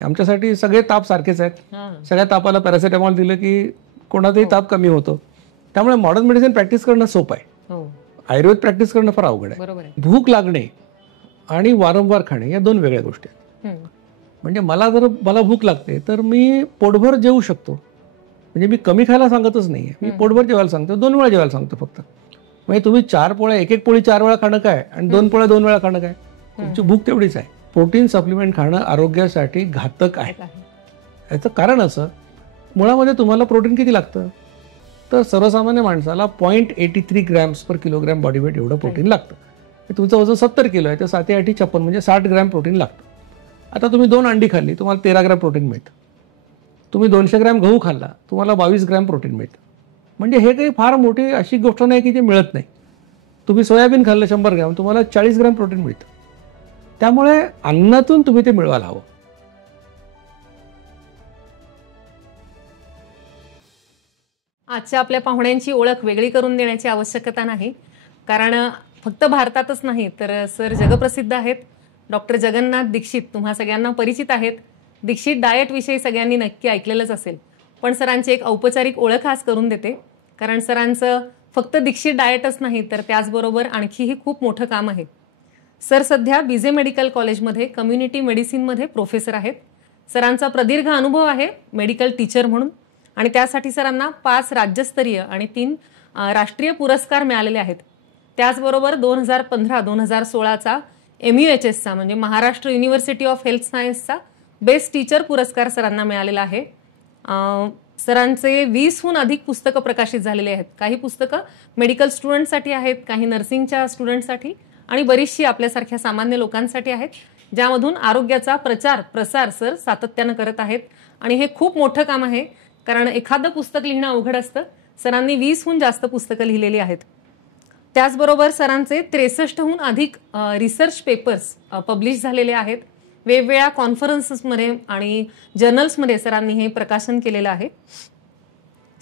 आमच्यासाठी सगळे ताप सारखेच आहेत. सगळ्या तापाला पॅरासिटामॉल दिलं की कोणाचाही ताप कमी होतो. त्यामुळे मॉडर्न मेडिसिन प्रॅक्टिस करणं सोपं आहे. आयुर्वेद प्रॅक्टिस करणं फार अवघड आहे. भूक लागणे आणि वारंवार खाणे या दोन वेगळ्या गोष्टी आहेत. म्हणजे मला भूक लागते तर मी पोटभर जेवू शकतो. म्हणजे मी कमी खायला सांगतच नाहीये, मी पोटभर जेवायला सांगतो, 2 वेळा जेवायला सांगतो फक्त. म्हणजे तुम्ही 4 पोळ्या एक पोळी 4 वेळा खाणं काय आणि 2 पोळ्या 2 वेळा खाणं काय, तुमची भूक तेवढीच आहे. प्रोटीन सप्लिमेंट खाणं आरोग्यासाठी घातक आहे. याचं कारण असं, मुळामध्ये तुम्हाला प्रोटीन किती लागतं तर सर्वसामान्य माणसाला 0.83 ग्रॅम्स पर किलोग्रॅम बॉडी वेट एवढं प्रोटीन लागतं. तुमचं वजन 70 किलो आहे तर 7 × 8 = 56 म्हणजे 60 ग्रॅम प्रोटीन लागतं. आता तुम्ही 2 अंडी खाल्ली तुम्हाला 13 ग्रॅम प्रोटीन मिळतं. तुम्ही 200 ग्रॅम गहू खाल्ला तुम्हाला 22 ग्रॅम प्रोटीन मिळतं. म्हणजे हे काही फार मोठी अशी गोष्ट नाही की जे मिळत नाही. तुम्ही सोयाबीन खाल्लं 100 ग्रॅम तुम्हाला 40 ग्रॅम प्रोटीन मिळतं. त्यामुळे अन्नातून तुम्ही ते मिळवायला हवं. आजच्या आपल्या पाहुण्यांची ओळख वेगळी करून देण्याची आवश्यकता नाही, कारण फक्त भारतातच नाही तर सर जगप्रसिद्ध आहेत. डॉक्टर जगन्नाथ दीक्षित तुम्हा सगळ्यांना परिचित आहेत. दीक्षित डाएट विषयी सगळ्यांनी नक्की ऐकलेलंच असेल, पण सरांची एक औपचारिक ओळख आज करून देते. कारण सरांचं फक्त दीक्षित डाएटच नाही तर त्याचबरोबर आणखीही खूप मोठं काम आहे. सर सध्या बीजे मेडिकल कॉलेजमध्ये कम्युनिटी मेडिसिनमध्ये प्रोफेसर आहेत. सरांचा प्रदीर्घ अनुभव आहे मेडिकल टीचर म्हणून, आणि त्यासाठी सरांना 5 राज्यस्तरीय आणि 3 राष्ट्रीय पुरस्कार मिळालेले आहेत. त्याचबरोबर 2015-2016चा MUHSचा म्हणजे महाराष्ट्र युनिव्हर्सिटी ऑफ हेल्थ सायन्सचा बेस्ट टीचर पुरस्कार सरांना मिळालेला आहे. सरांचे 20हून अधिक पुस्तकं प्रकाशित झालेले आहेत. काही पुस्तकं मेडिकल स्टुडंटसाठी आहेत, काही नर्सिंगच्या स्टुडंटसाठी आणि बरीचशी आपल्यासारख्या सामान्य लोकांसाठी आहेत, ज्यामधून आरोग्याचा प्रचार प्रसार सर सातत्यानं करत आहेत. आणि हे खूप मोठं काम आहे, कारण एखादं पुस्तक लिहिणं अवघड असतं. सरांनी 20हून जास्त पुस्तकं लिहिलेली आहेत. त्याचबरोबर सरांचे 63हून अधिक रिसर्च पेपर्स पब्लिश झालेले आहेत. वेगवेगळ्या कॉन्फरन्सेसमध्ये आणि जर्नल्समध्ये सरांनी हे प्रकाशन केलेलं आहे.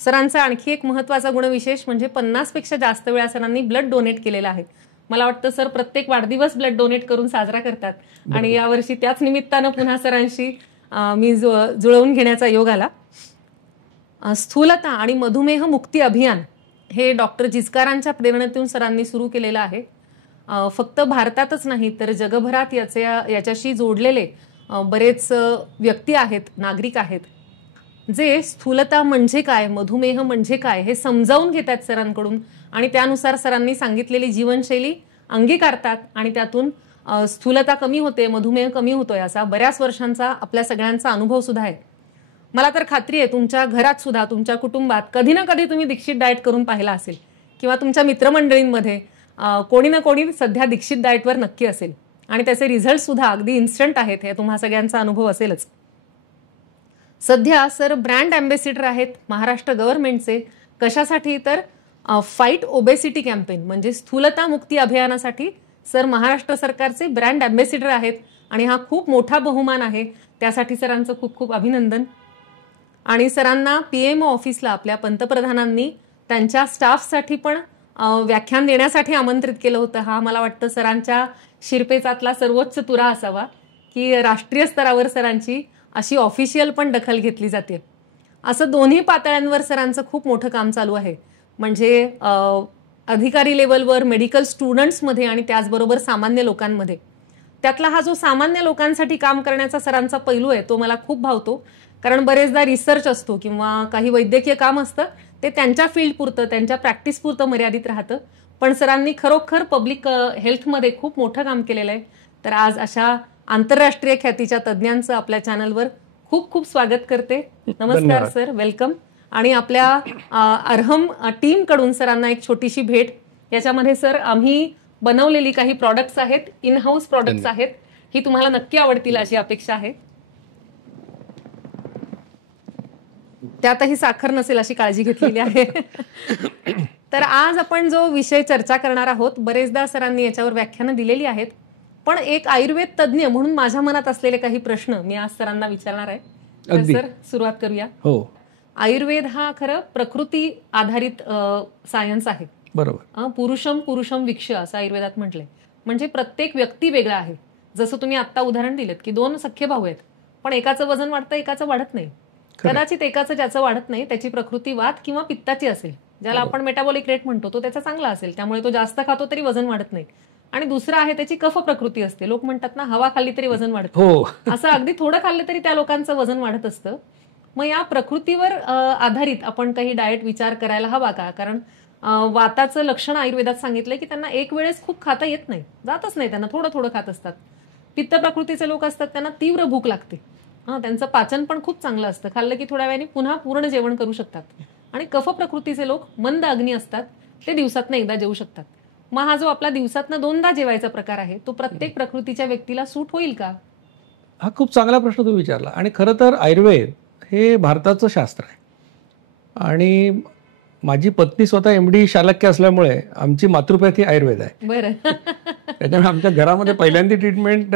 सरांचा आणखी एक महत्त्वाचा गुणविशेष म्हणजे 50पेक्षा जास्त वेळा सरांनी ब्लड डोनेट केलेलं आहे. मला वाटतं सर प्रत्येक वाढदिवस ब्लड डोनेट करून साजरा करतात, आणि यावर्षी त्याच निमित्तानं पुन्हा सरांशी मी जुळवून घेण्याचा योग आला. स्थूलता आणि मधुमेह मुक्ती अभियान हे डॉक्टर जिचकारांच्या प्रेरणेतून सरांनी सुरू केलेलं आहे. फक्त भारतातच नाही तर जगभरात याच्याशी जोडलेले बरेच व्यक्ती आहेत, नागरिक आहेत, जे स्थूलता म्हणजे काय, मधुमेह म्हणजे काय हे समजावून घेतात सरांकडून, आणि त्यानुसार सरांनी सांगितलेली जीवनशैली अंगीकारतात आणि त्यातून स्थूलता कमी होते, मधुमेह कमी होतोय असा बऱ्याच वर्षांचा आपल्या सगळ्यांचा अनुभव सुद्धा आहे. मला तर खात्री आहे तुमच्या घरात सुद्धा, तुमच्या कुटुंबात कधी ना कधी तुम्ही दीक्षित डाएट करून पाहिला असेल, किंवा तुमच्या मित्रमंडळींमध्ये कोणी ना कोणी सध्या दीक्षित डाएटवर नक्की असेल, आणि त्याचे रिझल्ट सुद्धा अगदी इन्स्टंट आहेत. हे तुम्हा सगळ्यांचा अनुभव असेलच. सध्या सर ब्रँड अँबॅसिडर आहेत महाराष्ट्र गव्हर्नमेंटचे. कशासाठी तर फाईट ओबेसिटी कॅम्पेन म्हणजे स्थूलता मुक्ती अभियानासाठी सर महाराष्ट्र सरकारचे ब्रँड अँबॅसिडर आहेत, आणि हा खूप मोठा बहुमान आहे. त्यासाठी सरांचं खूप खूप अभिनंदन. आणि सरांना PMO ऑफिसला आपल्या पंतप्रधानांनी त्यांच्या स्टाफसाठी पण व्याख्यान देण्यासाठी आमंत्रित केलं होतं. हा मला वाटतं सरांच्या शिरपेचातला सर्वोच्च तुरा असावा की राष्ट्रीय स्तरावर सरांची अशी ऑफिशियल पण दखल घेतली जाते. असं दोन्ही पातळ्यांवर सरांचं खूप मोठं काम चालू आहे. म्हणजे अधिकारी लेवलवर, मेडिकल स्टुडंट्समध्ये आणि त्याचबरोबर सामान्य लोकांमध्ये. त्यातला हा जो सामान्य लोकांसाठी काम करण्याचा सरांचा पैलू आहे तो मला खूप भावतो. कारण बरेचदा रिसर्च असतो किंवा काही वैद्यकीय काम असतं, ते त्यांच्या फील्ड पुरतं, त्यांच्या प्रॅक्टिस पुरतं मर्यादित राहतं. पण सरांनी खरोखर पब्लिक हेल्थमध्ये खूप मोठं काम केलेलं आहे. तर आज अशा आंतरराष्ट्रीय ख्यातीच्या तज्ज्ञांचं आपल्या चॅनलवर खूप खूप स्वागत करते. नमस्कार सर, वेलकम. आणि आपल्या अर्हम टीमकडून सरांना एक छोटीशी भेट. याच्यामध्ये सर आम्ही बनवलेली काही प्रॉडक्ट्स आहेत, इन हाऊस प्रॉडक्ट्स आहेत. ही तुम्हाला नक्की आवडतील अशी अपेक्षा आहे. त्यातही साखर नसेल अशी काळजी घेतलेली आहे. तर आज आपण जो विषय चर्चा करणार आहोत, बरेचदा सरांनी याच्यावर व्याख्यानं दिलेली आहेत, पण एक आयुर्वेद तज्ज्ञ म्हणून माझ्या मनात असलेले काही प्रश्न मी आज सरांना विचारणार आहे. तर सर सुरुवात करूया. हो. आयुर्वेद हा खरं प्रकृती आधारित सायन्स आहे. बरोबर. पुरुषम पुरुषम वीक्ष्य असं आयुर्वेदात म्हटलंय. म्हणजे प्रत्येक व्यक्ती वेगळा आहे. जसं तुम्ही आता उदाहरण दिलेत की 2 सख्खे भाऊ आहेत, पण एकाचं वजन वाढतं एकाचं वाढत नाही. कदाचित एकाचं ज्याचं वाढत नाही त्याची प्रकृती वात किंवा पित्ताची असेल, ज्याला आपण मेटाबॉलिक रेट म्हणतो, तो त्याचा चांगला असेल, त्यामुळे तो जास्त खातो तरी वजन वाढत नाही. आणि दुसरा आहे त्याची कफ प्रकृती असते. लोक म्हणतात ना, हवा खाल्ली तरी वजन वाढतं, असं अगदी थोडं खाल्लं तरी त्या लोकांचं वजन वाढत असतं. मग या प्रकृतीवर आधारित आपण काही डाएट विचार करायला हवा का? कारण वाताचं लक्षण आयुर्वेदात सांगितलंय की त्यांना एक वेळेस खूप खाता येत नाही, जातच नाही, त्यांना थोडं थोडं खात असतात. पित्त प्रकृतीचे लोक असतात त्यांना तीव्र भूक लागते, त्यांचं पाचन पण खूप चांगलं असतं, खाल्लं की थोड्या वेळाने पुन्हा पूर्ण जेवण करू शकतात. आणि कफ प्रकृतीचे लोक मंद अग्नी असतात, ते दिवसातनं एकदा जेवू शकतात. मग हा जो आपला दिवसातनं 2दा जेवायचा प्रकार आहे, तो प्रत्येक प्रकृतीच्या व्यक्तीला सूट होईल का? हा खूप चांगला प्रश्न तुम्ही विचारला. आणि खरं तर आयुर्वेद हे भारताचं शास्त्र आहे. आणि माझी पत्नी स्वतः MD शालक्य असल्यामुळे आमची मातृपॅथी आयुर्वेद आहे. बरं. त्याच्यामुळे आमच्या घरामध्ये पहिल्यांदी ट्रीटमेंट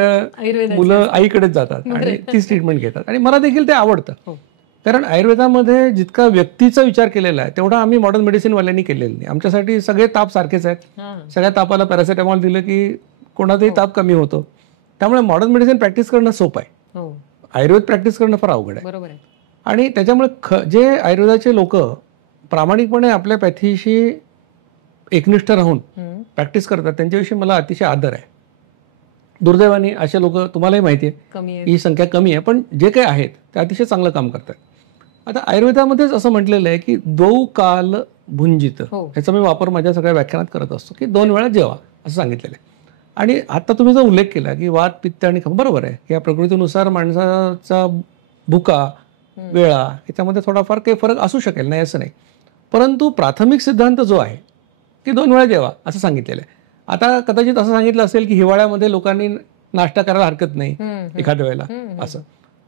मुलं आईकडेच जातात आणि तीच ट्रीटमेंट घेतात. आणि मला देखील ते आवडतं, कारण आयुर्वेदामध्ये जितका व्यक्तीचा विचार केलेला आहे तेवढा आम्ही मॉडर्न मेडिसिनवाल्यांनी केलेला नाही. आमच्यासाठी सगळे ताप सारखेच आहेत. सगळ्या तापाला पॅरासिटामॉल दिलं की कोणाचाही ताप कमी होतो. त्यामुळे मॉडर्न मेडिसिन प्रॅक्टिस करणं सोपं आहे, आयुर्वेद प्रॅक्टिस करणं फार अवघड आहे. आणि त्याच्यामुळे जे आयुर्वेदाचे लोक प्रामाणिकपणे आपल्या पॅथीशी एकनिष्ठ राहून प्रॅक्टिस करतात त्यांच्याविषयी मला अतिशय आदर आहे. दुर्दैवाने असे लोक तुम्हालाही माहिती आहे ही संख्या कमी आहे, पण जे काही आहेत ते अतिशय चांगलं काम करतात. आता आयुर्वेदामध्येच असं म्हटलेलं आहे की द्वौ काल भुंजित, ह्याचा मी वापर माझ्या सगळ्या व्याख्यानात करत असतो की 2 वेळा जेवा असं सांगितलेलं आहे. आणि आता तुम्ही जो उल्लेख केला की वात पित्त आणि कफ, बरोबर आहे, या प्रकृतीनुसार माणसाचा भुका वेळा याच्यामध्ये थोडाफार काही फरक असू शकेल, नाही असं नाही. परंतु प्राथमिक सिद्धांत जो आहे की 2 वेळा जेवा असं सांगितलेलं आहे. आता कदाचित असं सांगितलं असेल की हिवाळ्यामध्ये लोकांनी नाश्ता करायला हरकत नाही एखाद्या वेळेला असं.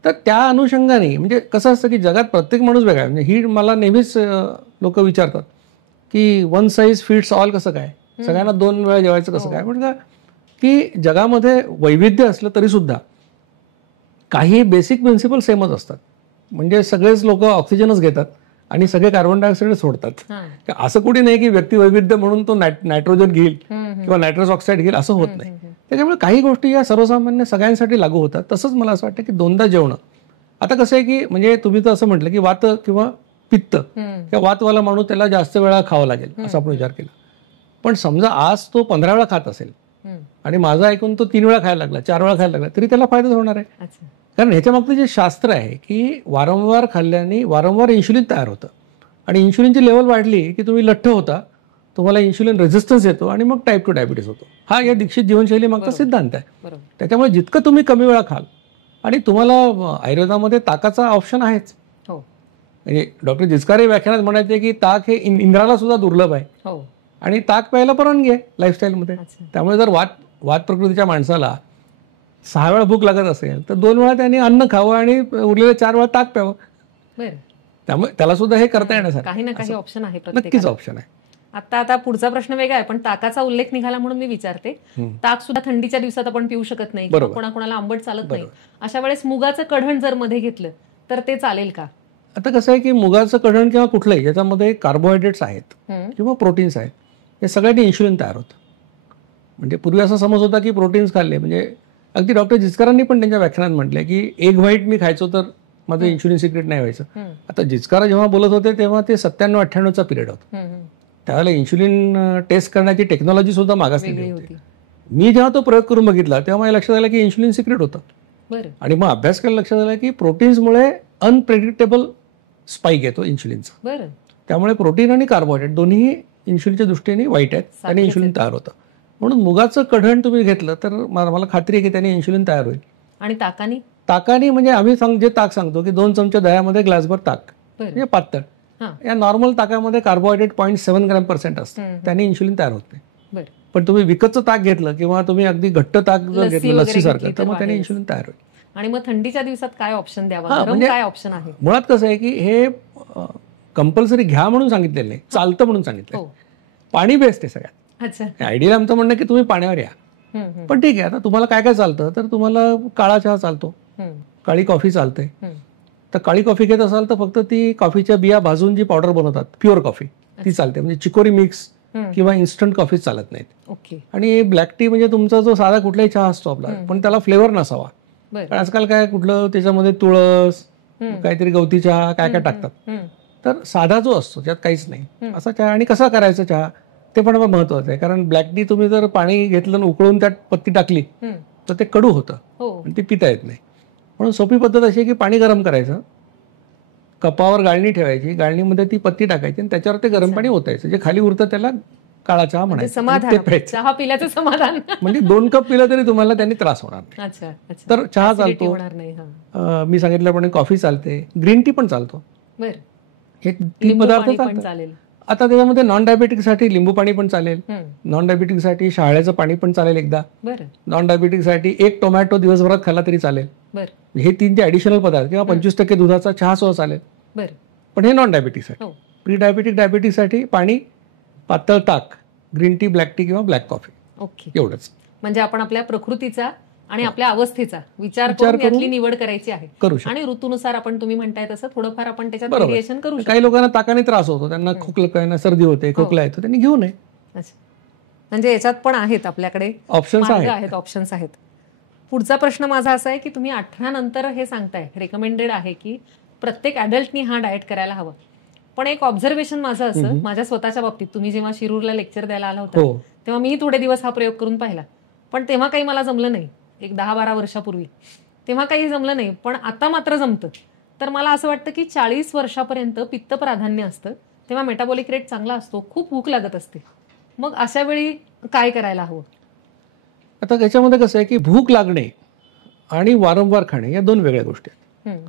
तर त्या अनुषंगाने म्हणजे कसं असतं की जगात प्रत्येक माणूस वेगळा आहे. म्हणजे ही मला नेहमीच लोक विचारतात की 1 साइज फिट्स ऑल कसं काय, सगळ्यांना 2 वेळा जेवायचं कसं काय. म्हणजे की जगामध्ये वैविध्य असलं तरी सुद्धा काही बेसिक प्रिन्सिपल सेमच असतात. म्हणजे सगळेच लोक ऑक्सिजनच घेतात आणि सगळे कार्बन डायऑक्साईड सोडतात. असं कुठे नाही की व्यक्ती वैविध्य म्हणून तो नायट्रोजन घेईल किंवा नायट्रस ऑक्साईड घेईल, असं होत नाही. त्याच्यामुळे काही गोष्टी या सर्वसामान्य सगळ्यांसाठी लागू होतात. तसंच मला असं वाटतं की 2दा जेवणं. आता कसं आहे की म्हणजे तुम्ही तर असं म्हटलं की वात किंवा पित्त किंवा वातवाला माणूस त्याला जास्त वेळा खावं लागेल असा आपण विचार केला. पण समजा आज तो 15 वेळा खात असेल आणि माझा ऐकून तो 3 वेळा खायला लागला, 4 वेळा खायला लागला, तरी त्याला फायदा होणार आहे. कारण ह्याच्या मागचं जे शास्त्र आहे की वारंवार खाल्ल्याने वारंवार इन्शुलिन तयार होतं आणि इन्शुलिनची लेवल वाढली की तुम्ही लठ्ठ होता, तुम्हाला इन्शुलिन रेझिस्टन्स येतो आणि मग टाईप 2 डायबिटीस होतो. हा या दीक्षित जीवनशैली मागचा सिद्धांत आहे. त्याच्यामुळे जितकं तुम्ही कमी वेळा खाल, आणि तुम्हाला आयुर्वेदामध्ये ताकाचा ऑप्शन आहेच. म्हणजे डॉक्टर जिचकारे व्याख्यानात म्हणायचे की ताक हे इंद्राला सुद्धा दुर्लभ आहे आणि ताक प्यायला परवानगी आहे लाईफस्टाईलमध्ये. त्यामुळे जर वात प्रकृतीच्या माणसाला 6 वेळा भूक लागत असेल तर 2 वेळा त्यांनी अन्न खावं आणि उरलेल्या 4 वेळा ताक प्यावं. त्यामुळे त्याला सुद्धा हे करता येण्यासाठी काही ना काही ऑप्शन आहे, नक्कीच ऑप्शन आहे. आता पुढचा प्रश्न वेगळा आहे, पण ताकाचा उल्लेख निघाला म्हणून मी विचारते. ताक सुद्धा थंडीच्या दिवसात आपण पिऊ शकत नाही, कोणाकोणाला आंबट चालत नाही. अशा वेळेस मुगाचं कढण जर मध्ये घेतलं तर ते चालेल का? आता कसं आहे की मुगाचं कढण किंवा कुठलंही याच्यामध्ये कार्बोहायड्रेट्स आहेत किंवा प्रोटीन्स आहेत, हे सगळ्यांनी इन्शुलिन तयार होतं. म्हणजे पूर्वी असा समज होता की प्रोटीन्स खाल्ले म्हणजे अगदी डॉक्टर जिचकारांनी पण त्यांच्या व्याख्यानात म्हटलंय की एग व्हाईट मी खायचो तर माझं इन्शुलिन सिक्रेट नाही व्हायचं. आता जिचकारा जेव्हा बोलत होते तेव्हा ते 97-98चा पिरियड होता. त्यावेळेला इन्शुलिन टेस्ट करण्याची टेक्नॉलॉजी सुद्धा मागासलेली होती. मी जेव्हा तो प्रयोग करून बघितला तेव्हा मला लक्षात आलं की इन्शुलिन सिक्रेट होतं. आणि मग अभ्यास करायला लक्षात आलं की प्रोटीन्समुळे अनप्रेडिक्टेबल स्पाइक येतो इन्शुलिनचा. त्यामुळे प्रोटीन आणि कार्बोहायड्रेट दोन्ही इन्शुलिनच्या दृष्टीने वाईट आहेत आणि इन्शुलिन तयार होतं. म्हणून मुगाचं कढण तुम्ही घेतलं तर मला खात्री आहे की त्याने इन्शुलिन तयार होईल. आणि ताकानी म्हणजे आम्ही जे ताक सांगतो की 2 चमचे दह्यामध्ये ग्लासभर ताक, म्हणजे पातळ. या नॉर्मल ताकामध्ये कार्बोहायड्रेट 0.7 ग्रॅम% असतं, त्याने इन्शुलिन तयार होत नाही. पण तुम्ही विकतचं ताक घेतलं किंवा तुम्ही अगदी घट्ट ताक जर घेतलं लस्सीसारखं तर मग त्याने इन्शुलिन तयार होईल. आणि मग थंडीच्या दिवसात काय ऑप्शन द्यावा, काय ऑप्शन आहे? मुळात कसं आहे की हे कंपल्सरी घ्या म्हणून सांगितलेलं नाही, चालतं म्हणून सांगितलं. पाणी बेस्ट आहे सगळ्यात. आयडियल आमचं म्हणणं की तुम्ही पाण्यावर या. पण ठीक आहे, आता तुम्हाला काय काय चालतं तर तुम्हाला काळा चहा चालतो, काळी कॉफी चालते. तर काळी कॉफी घेत असाल तर फक्त ती कॉफीच्या बिया भाजून जी पावडर बनवतात प्युअर कॉफी ती चालते. म्हणजे चिकोरी मिक्स किंवा इन्स्टंट कॉफी चालत नाहीत. आणि ब्लॅक टी म्हणजे तुमचा जो साधा कुठलाही चहा असतो आपला, पण त्याला फ्लेवर नसावा. कारण आजकाल काय कुठलं त्याच्यामध्ये तुळस, काहीतरी गवती चहा काय काय टाकतात. तर साधा जो असतो त्यात काहीच नाही असा चहा. आणि कसा करायचा चहा ते पण महत्वाचं आहे. कारण ब्लॅक टी तुम्ही जर पाणी घेतलं आणि उकळून त्यात पत्ती टाकली तर ते कडू होतं आणि ती पिता येत नाही. म्हणून सोपी पद्धत अशी आहे की पाणी गरम करायचं, कपावर गाळणी ठेवायची, गाळणीमध्ये ती पत्ती टाकायची आणि त्याच्यावर ते गरम पाणी ओतायचं. जे खाली उरतं त्याला काळा चहा म्हणायचं. चहा पिल्याचं समाधान. म्हणजे 2 कप पिलं तरी तुम्हाला त्यांनी त्रास होणार नाही. तर चहा चालतो, मी सांगितल्याप्रमाणे कॉफी चालते, ग्रीन टी पण चालतो, हे 3 पदार्थ चालतात. आता त्याच्यामध्ये नॉन डायबेटिकसाठी लिंबू पाणी पण चालेल, नॉन डायबेटिकसाठी शहाळ्याचं पाणी पण चालेल एकदा, नॉन डायबेटिकसाठी 1 टोमॅटो दिवसभरात खाल्ला तरी चालेल. हे 3 जे ऍडिशनल पदार्थ किंवा 25% दुधाचा चहा सुद्धा चालेल. पण हे नॉन डायबेटिकसाठी. प्री डायबेटिक डायबेटिकसाठी पाणी, पातळ ताक, ग्रीन टी, ब्लॅक टी किंवा ब्लॅक कॉफी, एवढंच. म्हणजे आपण आपल्या प्रकृतीचा आणि आपल्या अवस्थेचा विचार करून यातली निवड करायची आहे. आणि ऋतूनुसार आपण तुम्ही म्हणताय तसं थोडंफार आपण त्याच्यात व्हेरिएशन करू शकतो. काही लोकांना ताकाने त्रास होतो, त्यांना खोकला, सर्दी होते, खोकला येतो, त्यांनी घेऊ नये. म्हणजे याच्यात पण आहेत आपल्याकडे ऑप्शन्स आहेत. पुढचा प्रश्न माझा असा आहे की तुम्ही 18 नंतर हे सांगताय, रेकमेंडेड आहे की प्रत्येक ऍडल्टनी हा डाएट करायला हवं. पण एक ऑब्झर्वेशन माझं असं, माझ्या स्वतःच्या बाबतीत, तुम्ही जेव्हा शिरूरला लेक्चर द्यायला आला होता तेव्हा मी थोडे दिवस हा प्रयोग करून पाहिला, पण तेव्हा काही मला जमलं नाही. एक 10-12 वर्षापूर्वी तेव्हा काही जमलं नाही, पण आता मात्र जमतं. तर मला असं वाटतं की 40 वर्षापर्यंत पित्त प्राधान्य असतं, तेव्हा मेटाबॉलिक रेट चांगला असतो, खूप भूक लागत असते. मग अशा वेळी काय करायला हवं? आता त्याच्यामध्ये कसं आहे की भूक लागणे आणि वारंवार खाणे या 2 वेगळ्या गोष्टी आहेत.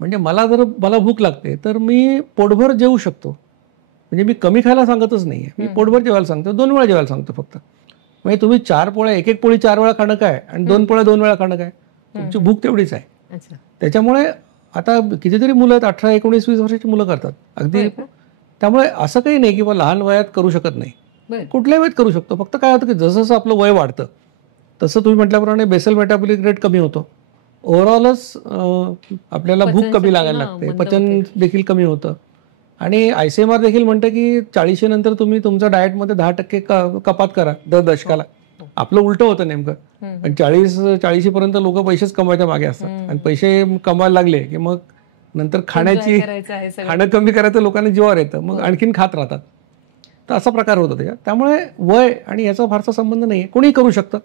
म्हणजे मला भूक लागते तर मी पोटभर जेवू शकतो, म्हणजे मी कमी खायला सांगतच नाहीये, मी पोटभर जेवायला सांगतो, 2 वेळा जेवायला सांगतो फक्त. म्हणजे तुम्ही 4 पोळ्या, एक पोळी 4 वेळा खाणं काय आणि 2 पोळ्या 2 वेळा खाणं काय, तुमची भूक तेवढीच आहे. त्याच्यामुळे आता कितीतरी मुलं आहेत, 18, 19, 20 वर्षाची मुलं करतात अगदी. त्यामुळे असं काही नाही की लहान वयात करू शकत नाही, कुठल्याही वयात करू शकतो. फक्त काय होतं की जसं जसं आपलं वय वाढतं तसं तुम्ही म्हटल्याप्रमाणे बेसल मेटाबॉलिक रेट कमी होतो, ओव्हरऑलच आपल्याला भूक कमी लागायला लागते, पचन देखील कमी होतं. आणि ICMR देखील म्हणतं की 40 नंतर तुम्ही तुमच्या डाएटमध्ये 10% कपात करा दर दशकाला. आपलं उलटं होतं नेमकं. पण 40 पर्यंत लोक पैसेच कमवायच्या मागे असतात आणि पैसे कमवायला लागले की मग नंतर खाणं कमी करायचं लोकांना जीवावर येतं, मग आणखीन खात राहतात. तर असा प्रकार होतो त्याच्यात. त्यामुळे वय आणि याचा फारसा संबंध नाही, कोणी करू शकतं.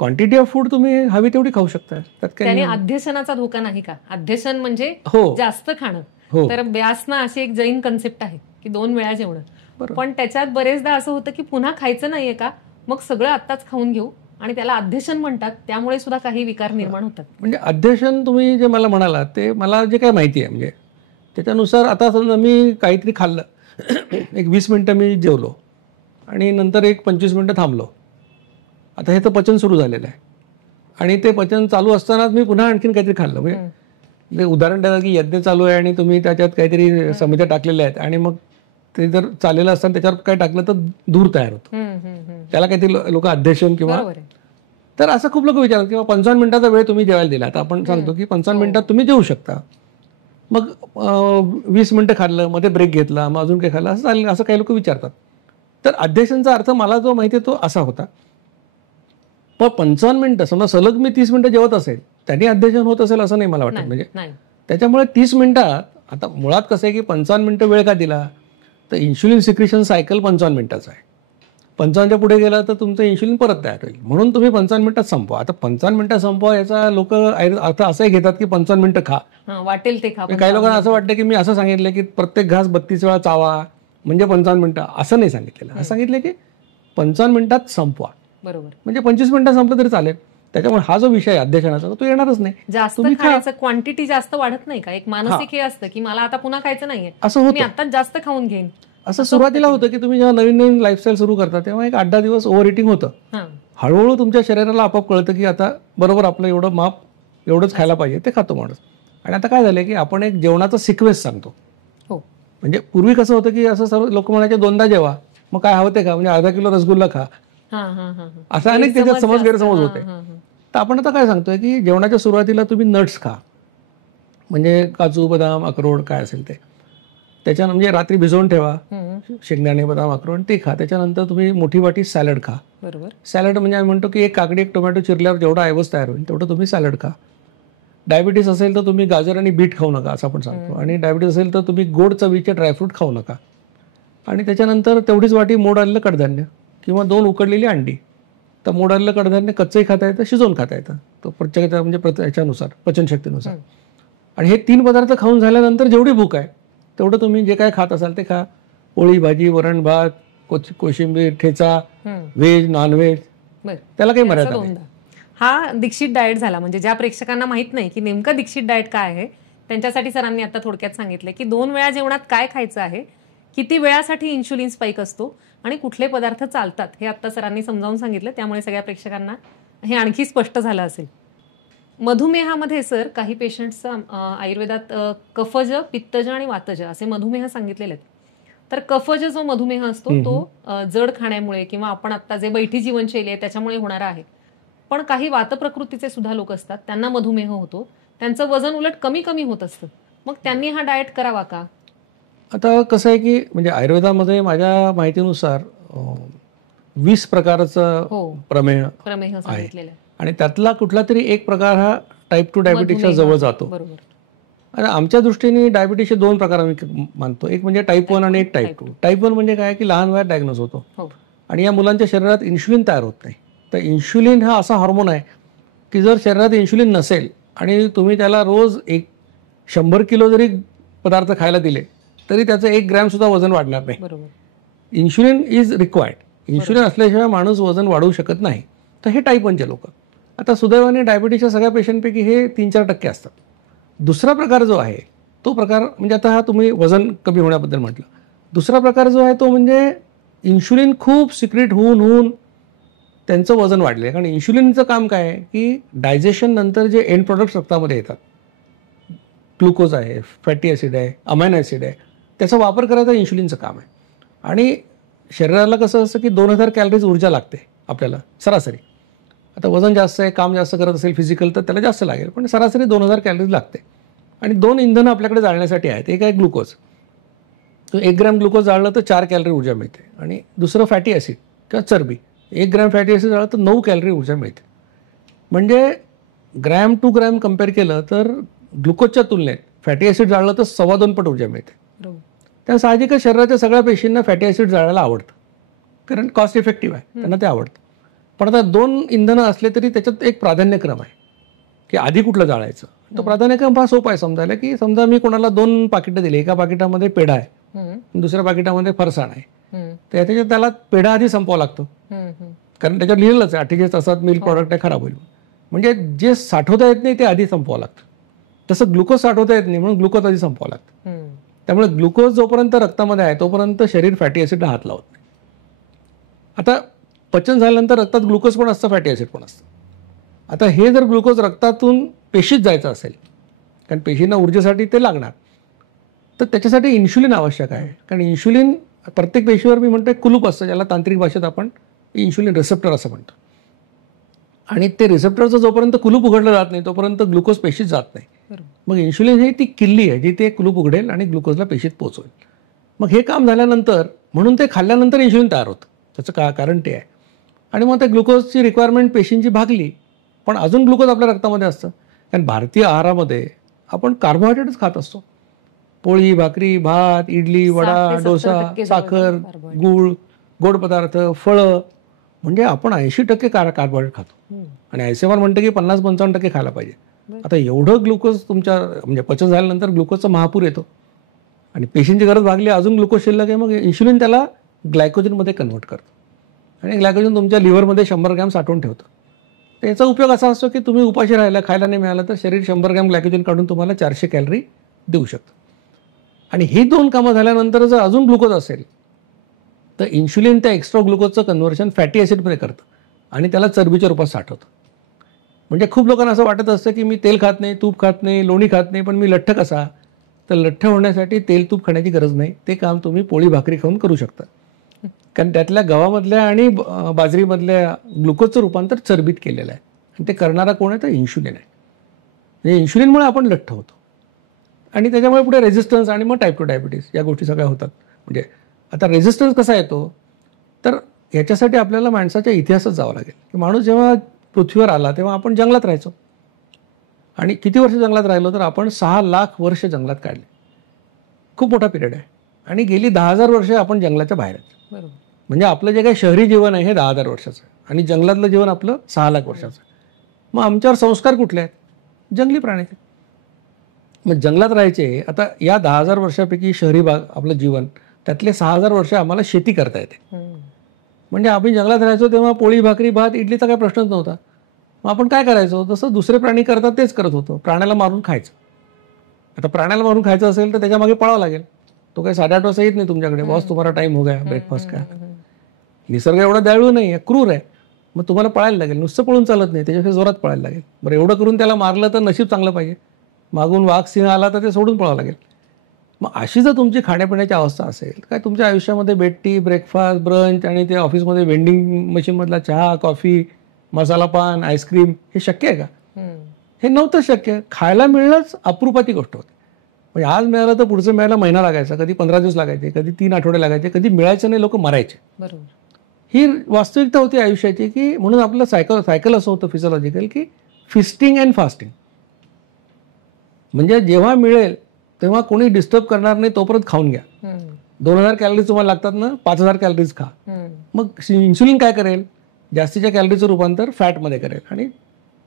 क्वांटिटी ऑफ फूड तुम्ही हवी तेवढी खाऊ शकता. त्याने अध्यसनाचा धोका नाही का? अध्यसन म्हणजे जास्त खाणं. तर व्यासना अशी एक जैन कन्सेप्ट आहे की 2 वेळा जेवणं, पण त्याच्यात बरेचदा असं होतं की पुन्हा खायचं नाहीये का, मग सगळं आत्ताच खाऊन घेऊ, आणि त्याला अध्यसन म्हणतात. त्यामुळे सुद्धा काही विकार निर्माण होतात. म्हणजे अध्यसन तुम्ही जे मला म्हणाला ते मला जे काही माहिती आहे, म्हणजे त्याच्यानुसार आता समजा मी काहीतरी खाल्लं, एक 20 मिनिटं मी जेवलो आणि नंतर एक 25 मिनिटं थांबलो. आता हे तर पचन सुरू झालेलं आहे आणि ते पचन चालू असतानाच मी पुन्हा आणखीन काहीतरी खाल्लं. म्हणजे उदाहरण द्या की यज्ञ चालू आहे आणि तुम्ही त्याच्यात काहीतरी समित्या टाकलेल्या आहेत आणि मग ते जर चाललेलं असताना त्याच्यावर काय टाकलं तर धूर तयार होतो, त्याला काहीतरी लोक अध्यसन किंवा. तर असं खूप लोक विचारतात किंवा 55 मिनिटाचा वेळ तुम्ही जेवायला दिला, आता आपण सांगतो की 55 मिनिटात तुम्ही जेवू शकता, मग 20 मिनिटं खाल्लं, मध्ये ब्रेक घेतला, मग अजून काही खाल्लं, असं चालेल, असं काही लोक विचारतात. तर अध्यसनचा अर्थ मला जो माहिती आहे तो असा होता, पण 55 मिनिटं समजा सलग मी 30 मिनिटं जेवत असेल त्यांनी अध्यसन होत असेल असं नाही मला वाटत. म्हणजे त्याच्यामुळे 30 मिनिटात, आता मुळात कसं आहे की 55 मिनिटं वेळ का दिला, तर इन्शुलिन सिक्रेशन सायकल 55 मिनिटाचं आहे. 55च्या पुढे गेला तर तुमचं इन्शुलिन परत तयार होईल, म्हणून तुम्ही 55 मिनिटात संपवा. आता 55 मिनिटात संपवा याचा लोक अर्थ असंही घेतात की 55 मिनिटं खा, वाटेल ते खा. काही लोकांना असं वाटतं की मी असं सांगितलं की प्रत्येक घास 32 वेळा चावा म्हणजे 55 मिनिटं, असं नाही सांगितलेलं. असं सांगितलं की 55 मिनिटात संपवा, बरोबर. म्हणजे 25 मिनिटात संपलं तरी चालेल. त्याच्यामुळे हा जो विषय आहे अध्यसनाचा तो येणारच नाही. जास्त खाण्याचं क्वांटिटी जास्त वाढत नाही का? एक मानसिक हे असतं की मला आता पुन्हा खायचं नाहीये, असं होतं, मी आता जास्त खाऊन घेईन. असं सुरुवातीला होतं की तुम्ही जेव्हा नवीन लाईफस्टाईल सुरू करता तेव्हा एक 8-10 दिवस ओव्हर इटिंग होतं. हळूहळू तुमच्या शरीराला आपोआप कळतं की आता बरोबर आपलं एवढं माप, एवढंच खायला पाहिजे, ते खातो माणूस. आणि आता काय झालंय की आपण एक जेवणाचा सिक्वेन्स सांगतो. म्हणजे पूर्वी कसं होतं की असं सर्व लोक म्हणायचे 2दा जेवा, मग काय हवं ते खा, म्हणजे अर्धा किलो रसगुल्ला खा, असं अनेक त्याच्यात गैरसमज होते. तर आपण आता काय सांगतोय की जेवणाच्या सुरुवातीला तुम्ही नट्स खा, म्हणजे काजू, बदाम, अक्रोड काय असेल ते. त्याच्यानंतर म्हणजे रात्री भिजवून ठेवा शेंगदाणे, बदाम, अक्रोड, ते खा. त्याच्यानंतर तुम्ही मोठी वाटी सॅलड खा. बरोबर. सॅलड म्हणजे आम्ही म्हणतो की एक काकडी, एक टोमॅटो चिरल्यावर जेवढा आयवस तयार होईल तेवढं तुम्ही सॅलड खा. डायबिटीस असेल तर तुम्ही गाजर आणि बीट खाऊ नका असं आपण सांगतो, आणि डायबिटीस असेल तर तुम्ही गोड चवीचे ड्रायफ्रूट खाऊ नका, आणि त्याच्यानंतर तेवढीच वाटी मोड आलेलं कडधान्य किंवा 2 उकडलेली अंडी. तर मोड आलेलं कडधान्य कच्चंही खाता येतं, शिजवून खाता येतं, तो प्रत्येकाच्या म्हणजे याच्यानुसार पचनशक्तीनुसार. आणि हे 3 पदार्थ खाऊन झाल्यानंतर जेवढी भूक आहे तेवढं तुम्ही जे काय खात असाल ते खा. पोळी भाजी, वरण भात, कोशिंबीर, ठेचा, व्हेज नॉनव्हेज, त्याला काही मर्यादा नाही. हा दीक्षित डाएट झाला. म्हणजे ज्या प्रेक्षकांना माहित नाही की नेमकं दीक्षित डाएट काय आहे त्यांच्यासाठी सरांनी आता थोडक्यात सांगितलं की 2 वेळा जेवणात काय खायचं आहे, किती वेळासाठी इन्शुलिन स्पाइक असतो आणि कुठले पदार्थ चालतात हे आता सरांनी समजावून सांगितलं. त्यामुळे सगळ्या प्रेक्षकांना हे आणखी स्पष्ट झालं असेल. मधुमेहामध्ये सर काही पेशंट्सचा आयुर्वेदात कफज, पित्तज आणि वातज असे मधुमेह सांगितलेले आहेत. तर कफज जो मधुमेह असतो तो जड खाण्यामुळे किंवा आपण आता जे बैठी जीवनशैली आहे त्याच्यामुळे होणारा आहे. पण काही वात प्रकृतीचे सुद्धा लोक असतात, त्यांना मधुमेह होतो, त्यांचं वजन उलट कमी कमी होत असतं. मग त्यांनी हा डाएट करावा का? आता कसं आहे की म्हणजे आयुर्वेदामध्ये माझ्या माहितीनुसार 20 प्रकारचं प्रमेह आहे, आणि त्यातला कुठला तरी एक प्रकार हा टाईप 2 डायबिटीसच्या जवळ जातो. आणि आमच्या दृष्टीने डायबिटीसचे 2 प्रकार आम्ही मानतो, एक म्हणजे टाईप 1 आणि एक टाईप 2. टाईप 1 म्हणजे काय की लहान वयात डायग्नोज होतो, आणि या मुलांच्या शरीरात इन्शुलिन तयार होत नाही. तर इन्शुलिन हा असा हॉर्मोन आहे की जर शरीरात इन्शुलिन नसेल आणि तुम्ही त्याला रोज 100 किलो जरी पदार्थ खायला दिले तरी त्याचं 1 ग्रॅम सुद्धा वजन वाढणार नाही. Insulin is required. इन्शुलिन असल्याशिवाय माणूस वजन वाढवू शकत नाही. तर हे टाईप 1चे लोक. आता सुदैवाने डायबिटीसच्या सगळ्या पेशंटपैकी हे 3-4% असतात. दुसरा प्रकार जो आहे तो प्रकार म्हणजे आता हा तुम्ही वजन कमी होण्याबद्दल म्हटलं. दुसरा प्रकार जो आहे तो म्हणजे इन्शुलिन खूप सिक्रेट होऊन त्यांचं वजन वाढलं आहे. कारण इन्शुलिनचं काम काय आहे की डायजेशन नंतर जे एंड प्रोडक्ट्स रक्तामध्ये येतात, ग्लुकोज आहे, फॅटी ॲसिड आहे, अमायनो ॲसिड आहे, त्याचा वापर करायचं इन्शुलिनचं काम आहे. आणि शरीराला कसं असतं की 2000 कॅलरीज ऊर्जा लागते आपल्याला सरासरी. आता वजन जास्त आहे, काम जास्त करत असेल फिजिकल तर त्याला जास्त लागेल, पण सरासरी 2000 कॅलरीज लागते. आणि 2 इंधनं आपल्याकडे जाळण्यासाठी आहेत. एक आहे ग्लुकोज. तो 1 ग्रॅम ग्लुकोज जाळलं तर 4 कॅलरी ऊर्जा मिळते. आणि दुसरं फॅटी ॲसिड किंवा चरबी, 1 ग्रॅम फॅटी ॲसिड जाळलं तर 9 कॅलरी ऊर्जा मिळते. म्हणजे ग्रॅम टू ग्रॅम कम्पेअर केलं तर ग्लुकोजच्या तुलनेत फॅटी ॲसिड जाळलं तर 2.25 पट ऊर्जा मिळते. त्या साहजिकच शरीराच्या सगळ्या पेशींना फॅटी ॲसिड जाळायला आवडतं, कारण कॉस्ट इफेक्टिव्ह आहे, त्यांना ते आवडतं. पण आता 2 इंधनं असले तरी त्याच्यात एक प्राधान्यक्रम आहे की आधी कुठलं जाळायचं. तो प्राधान्यक्रम फार सोपा आहे समजायला. की समजा मी कोणाला 2 पाकिटं दिली, एका पाकिटामध्ये पेढा आहे, दुसऱ्या पाकिटामध्ये फरसाण आहे, तर त्याच्यात त्याला पेढा आधी संपवावा लागतो, कारण त्याच्यात लिहिलेलंच आहे 48 तासात मिल्क प्रॉडक्ट आहे खराब होईल. म्हणजे जे साठवता येत नाही ते आधी संपवावं लागतं. तसं ग्लुकोज साठवता येत नाही म्हणून ग्लुकोज आधी संपवावं लागतं. त्यामुळे ग्लुकोज जोपर्यंत रक्तामध्ये आहे तोपर्यंत शरीर फॅटी ॲसिडला हात लावत नाही. आता पचन झाल्यानंतर रक्तात ग्लुकोज पण असतं, फॅटी ॲसिड पण असतं. आता हे जर ग्लुकोज रक्तातून पेशीत जायचं असेल, कारण पेशींना ऊर्जेसाठी ते लागणार, तर त्याच्यासाठी इन्शुलिन आवश्यक आहे. कारण इन्शुलिन प्रत्येक पेशीवर मी म्हणतो एक कुलूप असतं, ज्याला तांत्रिक भाषेत आपण इन्शुलिन रिसेप्टर असं म्हणतो. आणि ते रिसेप्टरचं जोपर्यंत कुलूप उघडलं जात नाही तोपर्यंत ग्लुकोज पेशीत जात नाही. मग इन्शुलिन ही ती किल्ली आहे जी ते कुलूप उघडेल आणि ग्लुकोजला पेशीत पोहोचवेल. मग हे काम झाल्यानंतर म्हणून ते खाल्ल्यानंतर इन्शुलिन तयार होतं. त्याचं कारण ते आहे. आणि मग त्या ग्लुकोजची रिक्वायरमेंट पेशींची भागली, पण अजून ग्लुकोज आपल्या रक्तामध्ये असतं. कारण भारतीय आहारामध्ये आपण कार्बोहायड्रेटच खात असतो. पोळी, भाकरी, भात, इडली, वडा, डोसा, साखर, गूळ, गोड पदार्थ, फळं, म्हणजे आपण 80% कार्बोहायड्रेट खातो. आणि आयसीएमआर म्हणतं की 50-55% खायला पाहिजे. आता एवढं ग्लुकोज तुमच्या म्हणजे पचन झाल्यानंतर ग्लुकोजचा महापूर येतो आणि पेशींची गरज भागली, अजून ग्लुकोज शिल्लक आहे, मग इन्शुलिन त्याला ग्लायकोजनमध्ये कन्व्हर्ट करतं आणि ग्लायकोजन तुमच्या लिव्हरमध्ये 100 ग्रॅम साठवून ठेवतं. त्याचा उपयोग असा असतो की तुम्ही उपाशी राहिला, खायला नाही मिळालं तर शरीर 100 ग्रॅम ग्लायकोजन काढून तुम्हाला 400 कॅलरी देऊ शकतं. आणि ही 2 कामं झाल्यानंतर जर अजून ग्लुकोज असेल तर इन्शुलिन त्या एक्स्ट्रा ग्लुकोजचं कन्व्हर्शन फॅटी ॲसिडमध्ये करतं आणि त्याला चरबीच्या रूपात साठवतं. म्हणजे खूप लोकांना असं वाटत असतं की मी तेल खात नाही, तूप खात नाही, लोणी खात नाही, पण मी लठ्ठ कसा? तर लठ्ठ होण्यासाठी तेल तूप खाण्याची गरज नाही. ते काम तुम्ही पोळी भाकरी खाऊन करू शकता. कारण त्यातल्या गव्हामधल्या आणि बाजरीमधल्या ग्लुकोजचं रूपांतर चरबीत केलेलं आहे आणि ते करणारा कोण आहे तर इन्शुलिन आहे. म्हणजे इन्शुलिनमुळे आपण लठ्ठ होतो आणि त्याच्यामुळे पुढे रेझिस्टन्स आणि मग टाईप 2 डायबिटीस या गोष्टी सगळ्या होतात. म्हणजे आता रेझिस्टन्स कसा येतो तर याच्यासाठी आपल्याला माणसाच्या इतिहासात जावं लागेल की माणूस जेव्हा पृथ्वीवर आला तेव्हा आपण जंगलात राहायचो आणि किती वर्ष जंगलात राहिलो तर आपण 6 लाख वर्ष जंगलात काढले. खूप मोठा पिरियड आहे. आणि गेली 10,000 वर्ष आपण जंगलाच्या बाहेर आहेत. बरोबर. म्हणजे आपलं जे काही शहरी जीवन आहे हे 10,000 वर्षाचं आहे आणि जंगलातलं जीवन आपलं 6 लाख वर्षाचं. मग आमच्यावर संस्कार कुठले आहेत? जंगली प्राण्याचे. मग जंगलात राहायचे. आता या 10,000 वर्षापैकी शहरी भाग आपलं जीवन, त्यातले 6,000 वर्ष आम्हाला शेती करता येते. म्हणजे आम्ही जंगलात राहायचो तेव्हा पोळी भाकरी भात इडलीचा काही प्रश्नच नव्हता. मग आपण काय करायचो? जसं दुसरे प्राणी करतात तेच करत होतो. प्राण्याला मारून खायचं. आता प्राण्याला मारून खायचं असेल तर त्याच्या मागे पळावं लागेल. तो काही 8:30 वाजता येत नाही तुमच्याकडे, बॉस तुम्हाला टाइम हो गया ब्रेकफास्ट का. निसर्ग एवढा दयाळू नाही आहे, क्रूर आहे. मग तुम्हाला पळायला लागेल. नुसतं पळून चालत नाही, त्याच्यापेक्षा जोरात पळायला लागेल. बरं एवढं करून त्याला मारलं तर नशीब चांगलं पाहिजे. मागून वाघ सिंह आला तर ते सोडून पळावं लागेल. मग अशी जर तुमची खाण्यापिण्याची अवस्था असेल काय तुमच्या आयुष्यामध्ये बेड टी, ब्रेकफास्ट, ब्रंच आणि ते ऑफिसमध्ये वेंडिंग मशीनमधला चहा, कॉफी, मसाला पान, आईस्क्रीम हे शक्य आहे का? हे नव्हतं शक्य. खायला मिळणंच अप्रूपाची गोष्ट होती. म्हणजे आज मिळालं तर पुढचं मिळायला महिना लागायचा, कधी 15 दिवस लागायचे, कधी 3 आठवडे लागायचे, कधी मिळायचं नाही, लोक मरायचे. बरोबर. ही वास्तविकता होती आयुष्याची. की म्हणून आपलं सायकल असं होतं फिजिओलॉजिकल की फिस्टिंग अँड फास्टिंग. म्हणजे जेव्हा मिळेल तेव्हा कोणी डिस्टर्ब करणार नाही तोपर्यंत खाऊन घ्या. 2,000 कॅलरीज तुम्हाला लागतात ना, 5,000 कॅलरीज खा. मग इन्सुलिन काय करेल? जास्तीच्या कॅलरीचं रूपांतर फॅटमध्ये करेल आणि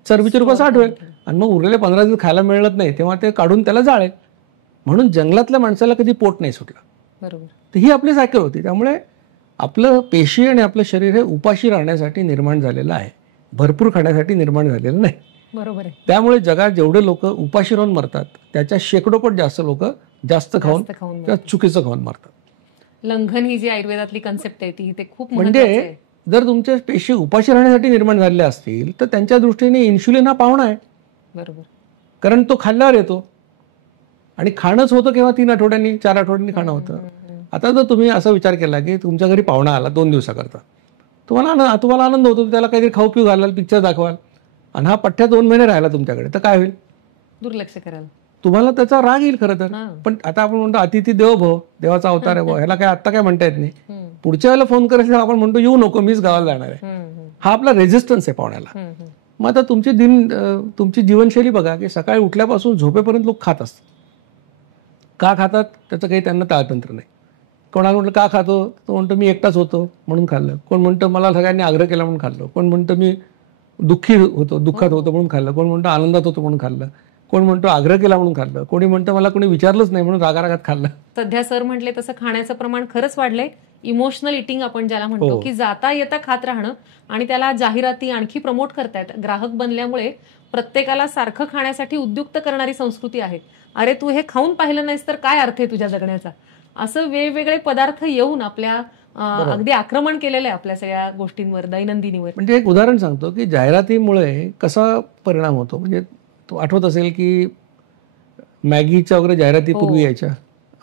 चरबीचे रूपात साठवेल. आणि मग उरलेले 15 दिवस खायला मिळत नाही तेव्हा ते काढून त्याला जाळेल. म्हणून जंगलातल्या माणसाला कधी पोट नाही सुटलं. बरोबर. तर ही आपली सायकल होती. त्यामुळे आपलं पेशी आणि आपलं शरीर हे उपाशी राहण्यासाठी निर्माण झालेलं आहे, भरपूर खाण्यासाठी निर्माण झालेलं नाही. बरोबर आहे. त्यामुळे जगात जेवढे लोक उपाशी राहून मरतात त्याच्या शेकडोपट जास्त लोक जास्त खाऊन किंवा चुकीचं खाऊन मरतात. लंघन ही जी आयुर्वेदातली कन्सेप्ट आहे ती ते खूप म्हणजे जर तुमच्या पेशी उपाशी राहण्यासाठी निर्माण झालेल्या असतील तर त्यांच्या दृष्टीने इन्शुलिन हा पाहुणा आहे. बरोबर. कारण तो खाल्ल्यावर येतो आणि खाणंच होतं केव्हा 3 आठवड्यांनी 4 आठवड्यांनी खाणं होतं. आता जर तुम्ही असा विचार केला की तुमच्या घरी पाहुणा आला 2 दिवसाकरता, तुम्हाला आनंद होतो, त्याला काहीतरी खाऊ पिऊ घालाल, पिक्चर दाखवाल आणि हा पठ्ठ्या 2 महिने राहिला तुमच्याकडे तर काय होईल? दुर्लक्ष कराल. तुम्हाला त्याचा राग येईल खरं तर. पण आता आपण म्हणतो अतिथी देवो भव, देवाचा अवतार आहे, ह्याला काय आता काय म्हणता येत नाही. पुढच्या वेळेला फोन करायचं आपण म्हणतो येऊ नको, मीच गावाला जाणार आहे. हा आपला रेझिस्टन्स आहे पाहुण्याला. मग आता तुमची जीवनशैली बघा की सकाळी उठल्यापासून झोपेपर्यंत लोक खात असतात. का खातात त्याचं काही त्यांना ताळतंत्र नाही. कोणाला म्हटलं का खातो, तो म्हणतो मी एकटाच होतो म्हणून खाल्लं. कोण म्हणतं मला सगळ्यांनी आग्रह केला म्हणून खाल्लं. कोण म्हणतं मी दुःखात होतो म्हणून खाल्लं. कोण म्हणतो आनंदात होतो म्हणून खाल्लं. कोण म्हणतो आग्रह केला म्हणून खाल्लं. कोणी म्हणतं मला कोणी विचारलंच नाही म्हणून रागारागात खाल्लं. सध्या सर म्हटले तसं खाण्याचं प्रमाण खरंच वाढलंय. इमोशनल इटिंग आपण ज्याला म्हणतो की जाता येता खात राहणं आणि त्याला जाहिराती आणखी प्रमोट करतायत. ग्राहक बनल्यामुळे प्रत्येकाला सारखं खाण्यासाठी उद्युक्त करणारी संस्कृती आहे. अरे तू हे खाऊन पाहिलं नाहीस तर काय अर्थ आहे तुझ्या जगण्याचा, असं वेगवेगळे पदार्थ येऊन आपल्या अगदी आक्रमण केलेलं आहे आपल्या सगळ्या गोष्टींवर, दैनंदिनीवर. म्हणजे एक उदाहरण सांगतो की जाहिरातीमुळे कसा परिणाम होतो. म्हणजे तो आठवत असेल की मॅगीच्या वगैरे जाहिराती पूर्वी यायच्या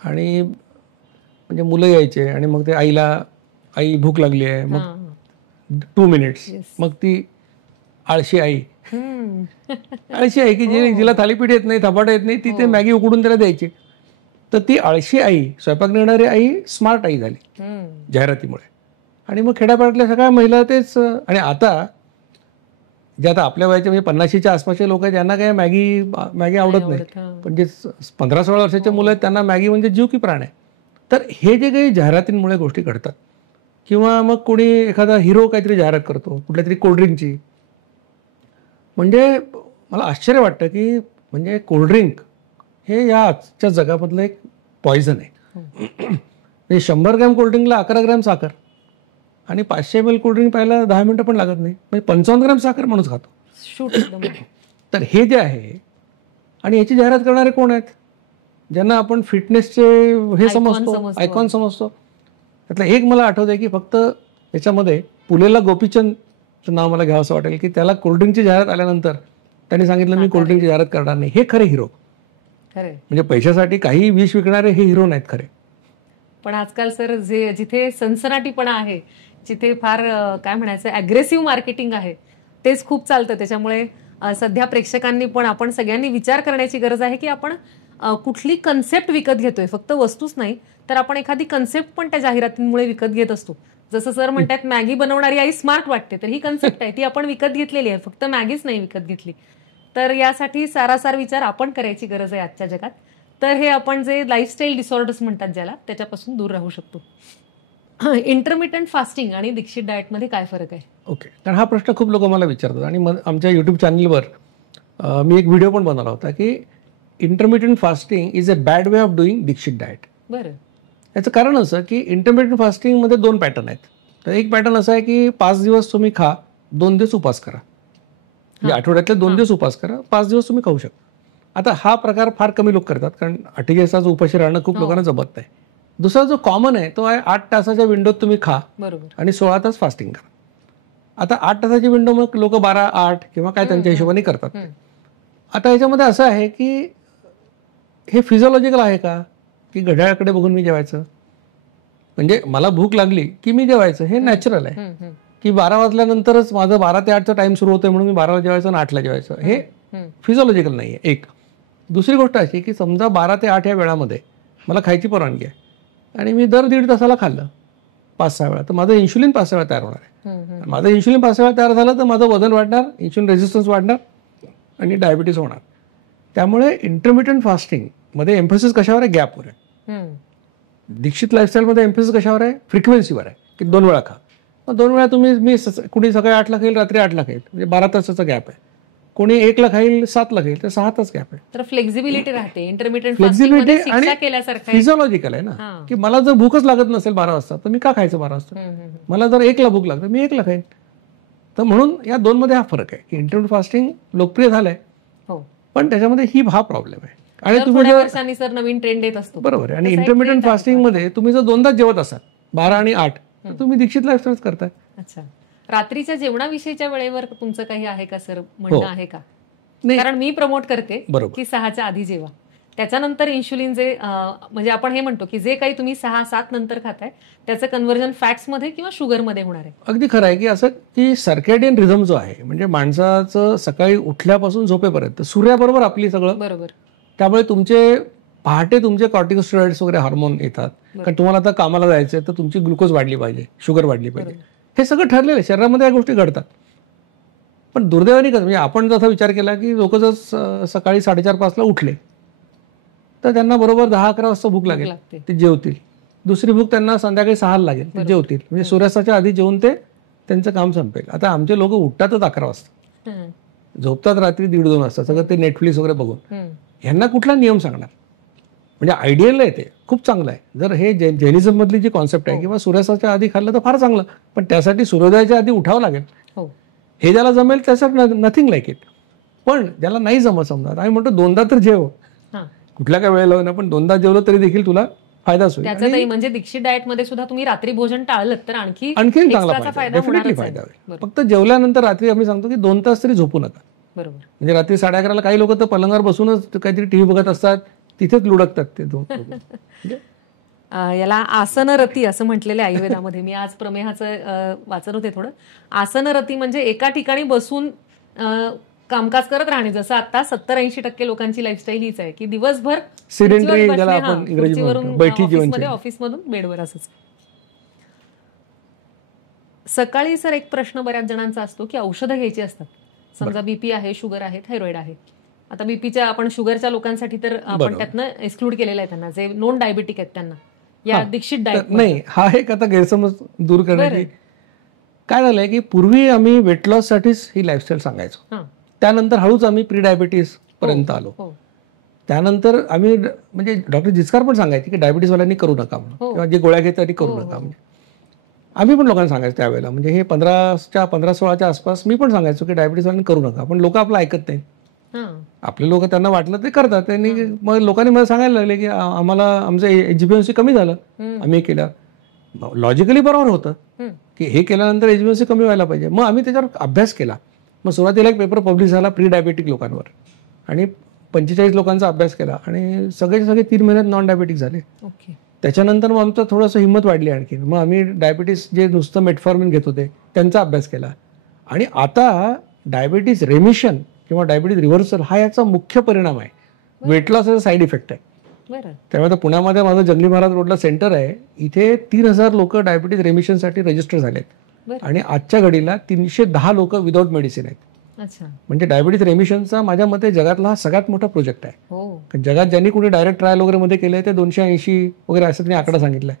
आणि म्हणजे मुलं यायचे आणि मग ते आई भूक लागली आहे, मग 2 मिनिट्स, मग ती आळशी आई की जिला थालीपीठ येत नाही, धपाटा येत नाही, ती ते मॅगी उकडून त्याला द्यायची. तर ती आळशी आई, स्वयंपाक नेणारी आई स्मार्ट आई झाली जाहिरातीमुळे. आणि मग खेड्यापाड्यातल्या सगळ्या महिला तेच. आणि आता जे आता आपल्या वयाच्या म्हणजे 50च्या आसपासचे लोक आहेत ज्यांना काय मॅगी आवडत नाही, पण जे 15-16 वर्षाचे मुलं आहेत त्यांना मॅगी म्हणजे जीव की प्राण आहे. तर हे जे काही जाहिरातींमुळे गोष्टी घडतात किंवा मग कोणी एखादा हिरो काहीतरी जाहिरात करतो कुठल्या तरी कोल्ड्रिंकची, म्हणजे मला आश्चर्य वाटतं की म्हणजे कोल्ड्रिंक हे या आजच्या जगामधलं एक पॉयझन आहे. म्हणजे 100 ग्रॅम कोल्ड्रिंकला 11 ग्रॅम साखर आणि 500 ml कोल्ड्रिंक प्यायला 10 मिनिटं पण लागत नाही, म्हणजे 55 ग्रॅम साखर माणूस खातो. तर हे जे आहे आणि याची जाहिरात करणारे कोण आहेत? ज्यांना आपण फिटनेसचे हे समजतो, आयकॉन समजतो. त्यातलं एक मला आठवतंय की फक्त याच्यामध्ये पुलेला गोपीचंदचं नाव मला घ्यावं असं वाटेल की त्याला कोल्ड्रिंकची जाहिरात आल्यानंतर त्यांनी सांगितलं मी कोल्ड्रिंकची जाहिरात करणार नाही. हे खरे हिरो. म्हणजे पैशासाठी काही विष विकणारे हे हिरो नाहीत खरे. पण आजकाल सर जिथे सनसनाटीपणा आहे, जिथे फार काय म्हणायचं अग्रेसिव्ह मार्केटिंग आहे, तेच खूप चालतं. त्याच्यामुळे सध्या प्रेक्षकांनी पण आपण सगळ्यांनी विचार करण्याची गरज आहे की आपण कुठली कन्सेप्ट विकत घेतोय. फक्त वस्तूच नाही तर आपण एखादी कन्सेप्ट पण त्या जाहिरातींमुळे विकत घेत असतो. जसं सर म्हणतात मॅगी बनवणारी आई स्मार्ट वाटते, तर ही कन्सेप्ट आहे ती आपण विकत घेतलेली आहे, फक्त मॅगीच नाही विकत घेतली. तर यासाठी सारासार विचार आपण करायची गरज आहे आजच्या जगात. तर हे आपण जे लाईफस्टाईल डिसऑर्डर्स म्हणतात ज्याला, त्याच्यापासून दूर राहू शकतो. इंटरमिटंट फास्टिंग आणि दीक्षित डाएटमध्ये काय फरक आहे? ओके, कारण हा प्रश्न खूप लोक मला विचारतात आणि आमच्या युट्यूब चॅनलवर मी एक व्हिडिओ पण बनवला होता की intermittent fasting is a bad way of doing Dixit diet. बरं. याचं कारण असं की इंटरमिटंट फास्टिंगमध्ये 2 पॅटर्न आहेत. तर एक पॅटर्न असं आहे की 5 दिवस तुम्ही खा, 2 दिवस उपास करा. म्हणजे आठवड्यातले 2 दिवस उपास करा, 5 दिवस तुम्ही खाऊ शकता. आता हा प्रकार फार कमी लोक करतात, कारण 48 तास उपाशी राहणं खूप लोकांना जमत नाही. दुसरा जो कॉमन आहे तो आहे 8 तासाच्या विंडोत तुम्ही खा आणि 16 तास फास्टिंग करा. आता 8 तासाची विंडो मग लोक 12, 8 किंवा काय त्यांच्या हिशोबाने करतात. आता याच्यामध्ये असं आहे की हे फिजिओलॉजिकल आहे का, की घड्याळाकडे बघून मी जेवायचं, म्हणजे मला भूक लागली की मी जेवायचं, हे नॅचरल आहे. की 12 वाजल्यानंतरच माझं 12 ते 8चा टाइम सुरू होतोय म्हणून मी 12ला जेवायचं आणि 8ला जेवायचं, हे फिजिओलॉजिकल नाही आहे. एक. दुसरी गोष्ट अशी की समजा 12 ते 8 या वेळामध्ये मला खायची परवानगी आहे आणि मी दर 1.5 तासाला खाल्लं 5-6 वेळा, तर माझं इन्शुलिन 5 वेळा तयार होणार आहे. माझं इन्शुलिन 5 वेळा तयार झालं तर माझं वजन वाढणार, इन्शुलिन रेझिस्टन्स वाढणार आणि डायबिटीस होणार. त्यामुळे इंटरमिटंट फास्टिंग मध्ये एम्फोसिस कशावर आहे? गॅपवर आहे. दीक्षित लाईफस्टाईलमध्ये एम्फोसिस कशावर आहे? फ्रिक्वेन्सीवर आहे, की 2 वेळा खा. मग 2 वेळा मी कुणी सकाळी 8ला खाईल, रात्री 8ला खाईल, म्हणजे 12 तासाचा गॅप आहे. कोणी 1ला खाईल, 7ला खाईल, तर 6 तास गॅप आहे. तर फ्लेक्झिबिलिटी राहते. इंटरमिटंट फ्लेक्झिबिलिटी आणि फिजिओलॉजिकल आहे ना, की मला जर भूकच लागत नसेल 12 वाजता तर मी का खायचं 12 वाजता? मला जर 1ला भूक लागते मी 1ला खाईन. तर म्हणून या 2 मध्ये हा फरक आहे की इंटरमिटंट फास्टिंग लोकप्रिय झालंय, पण त्याच्यामध्ये हा प्रॉब्लेम आहे. आणि तुम्ही वर्षांनी सर नवीन ट्रेंड येत असतो. बरोबर आहे. आणि इंटरमिटंट फास्टिंग मध्ये तुम्ही जर 2दाच जेवत असाल 12 आणि 8 तर तुम्ही दीक्षित लाईफस्टाईल करताय. अच्छा. रात्रीच्या जेवणाविषयीच्या वेळेवर तुमचं काही आहे का सर, म्हणणं आहे का? कारण मी प्रमोट करते की 6च्या आधी जेवा, त्याच्यानंतर इन्शुलिन जे म्हणजे आपण हे म्हणतो की जे काही तुम्ही 6-7 नंतर खाताय त्याचं कन्व्हर्जन फॅट्स मध्ये किंवा शुगर मध्ये होणार आहे. अगदी खरं आहे की असं की सर्कॅडियन रिझम जो आहे, म्हणजे माणसाचं सकाळी उठल्यापासून झोपेपर्यंत सूर्याबरोबर आपली सगळं बरोबर, त्यामुळे पहाटे तुमचे कॉर्टिकोस्टेरॉइड्स वगैरे हार्मोन येतात. कारण तुम्हाला आता कामाला जायचंय तर तुमची ग्लुकोज वाढली पाहिजे, शुगर वाढली पाहिजे, हे सगळं ठरलेलं आहे. शरीरामध्ये या गोष्टी घडतात. पण दुर्दैवाने कसं, म्हणजे आपण जसा विचार केला की लोक जर सकाळी 4:30-5ला उठले तर त्यांना बरोबर 10-11 वाजता भूक लागेल, ते जेवतील. दुसरी भूक त्यांना संध्याकाळी 6ला लागेल, ते जेवतील. म्हणजे सूर्यास्ताच्या आधी जेवून ते त्यांचं काम संपेल. आता आमचे लोक उठतातच 11 वाजता, झोपतात रात्री 1:30-2 वाजता, सगळं ते नेटफ्लिक्स वगैरे बघून. ह्यांना कुठला नियम सांगणार? म्हणजे आयडियल आहे, ते खूप चांगलं आहे. जर हे जैनिझम मधली जी कॉन्सेप्ट आहे किंवा सूर्यास्ताच्या आधी खाल्लं तर फार चांगलं, पण त्यासाठी सूर्योदयाच्या आधी उठावं लागेल. हे ज्याला जमेल त्याचं नथिंग लाईक इट. पण ज्याला नाही जमत, समजा आम्ही म्हणतो 2दा तर जेव, कुठल्या काय वेळेला ना, पण 2दा जेवलं तरी देखील तुला फायदाच होईल. म्हणजे दीक्षित डाएट मध्ये सुद्धा तुम्ही रात्री भोजन टाळलं तर आणखी चांगला फायदा, डेफिनेटली फायदा होईल. फक्त जेवल्यानंतर रात्री आम्ही सांगतो की 2 तास तरी झोपू नका. बरोबर. म्हणजे रात्री 11:30ला काही लोक तर पलंगावर बसूनच काहीतरी टीव्ही बघत असतात, तिथेच लुडकतात ते 2. याला आसनरती असं म्हटलेलं आहे आयुर्वेदामध्ये. मी आज प्रमेहाचं वाचत होते थोडं. आसनरती म्हणजे एका ठिकाणी बसून कामकाज करत राहणे. जसं आता 70-80% लोकांची लाईफस्टाईल हीच आहे की दिवसभर ऑफिसमधून बेडवर असंच. सकाळी सर एक प्रश्न बऱ्याच जणांचा असतो की औषधं घ्यायची असतात. समजा बीपी आहे, शुगर आहे, थायरॉइड आहे. आता बीपीच्या आपण शुगरच्या लोकांसाठी तर आपण त्यातनं एक्सक्लूड केलेलं आहे त्यांना, जे नॉन डायबिटिक आहेत त्यांना या दीक्षित डाएट नाही. हा एक आता गैरसमज दूर करण्याची काय झालंय की पूर्वी आम्ही वेट लॉस साठीच ही लाईफस्टाईल सांगायचो. त्यानंतर हळूच आम्ही प्री डायबिटीस पर्यंत आलो. त्यानंतर आम्ही म्हणजे डॉक्टर जिचकार पण सांगायचे की डायबिटीसवाल्यांनी करू नका म्हणून, किंवा जे गोळ्या घेतात करू नका. म्हणजे आम्ही पण लोकांना सांगायचो त्यावेळेला, म्हणजे हे 15-16च्या आसपास मी पण सांगायचो की डायबिटीसवाल्यांनी करू नका, पण लोक आपलं ऐकत नाही. आपले लोक त्यांना वाटलं ते करतात. त्यांनी मग लोकांनी मला सांगायला लागले की आम्हाला आमचं HbA1c कमी झालं, आम्ही हे केलं. लॉजिकली बरोबर होतं की हे केल्यानंतर HbA1c कमी व्हायला पाहिजे. मग आम्ही त्याच्यावर अभ्यास केला. मग सुरुवातीला एक पेपर पब्लिश झाला प्री डायबेटिक लोकांवर, आणि 45 लोकांचा अभ्यास केला आणि सगळे 3 महिन्यात नॉन डायबेटिक झाले. त्याच्यानंतर मग आमचं थोडंसं हिंमत वाढली आणखी. मग आम्ही डायबिटीस जे नुसतं मेटफॉर्मिन घेत होते त्यांचा अभ्यास केला. आणि आता डायबिटीस रेमिशन किंवा डायबिटीस रिव्हर्सल हा याचा मुख्य परिणाम आहे. वेट लॉस साईड इफेक्ट आहे. त्यामुळे पुण्यामध्ये माझं जंगली महाराज रोडला सेंटर आहे, इथे 3000 लोक डायबिटीस रेमिशनसाठी रजिस्टर झालेत आणि आजच्या घडीला 310 लोक विदाऊट मेडिसिन आहेत. म्हणजे डायबिटीज रेमिशनचा माझ्या मते जगातला हा सगळ्यात मोठा प्रोजेक्ट आहे. जगात ज्यांनी कुणी डायरेक्ट ट्रायल वगैरे मध्ये केले ते 280 वगैरे असं त्यांनी आकडा सांगितलाय.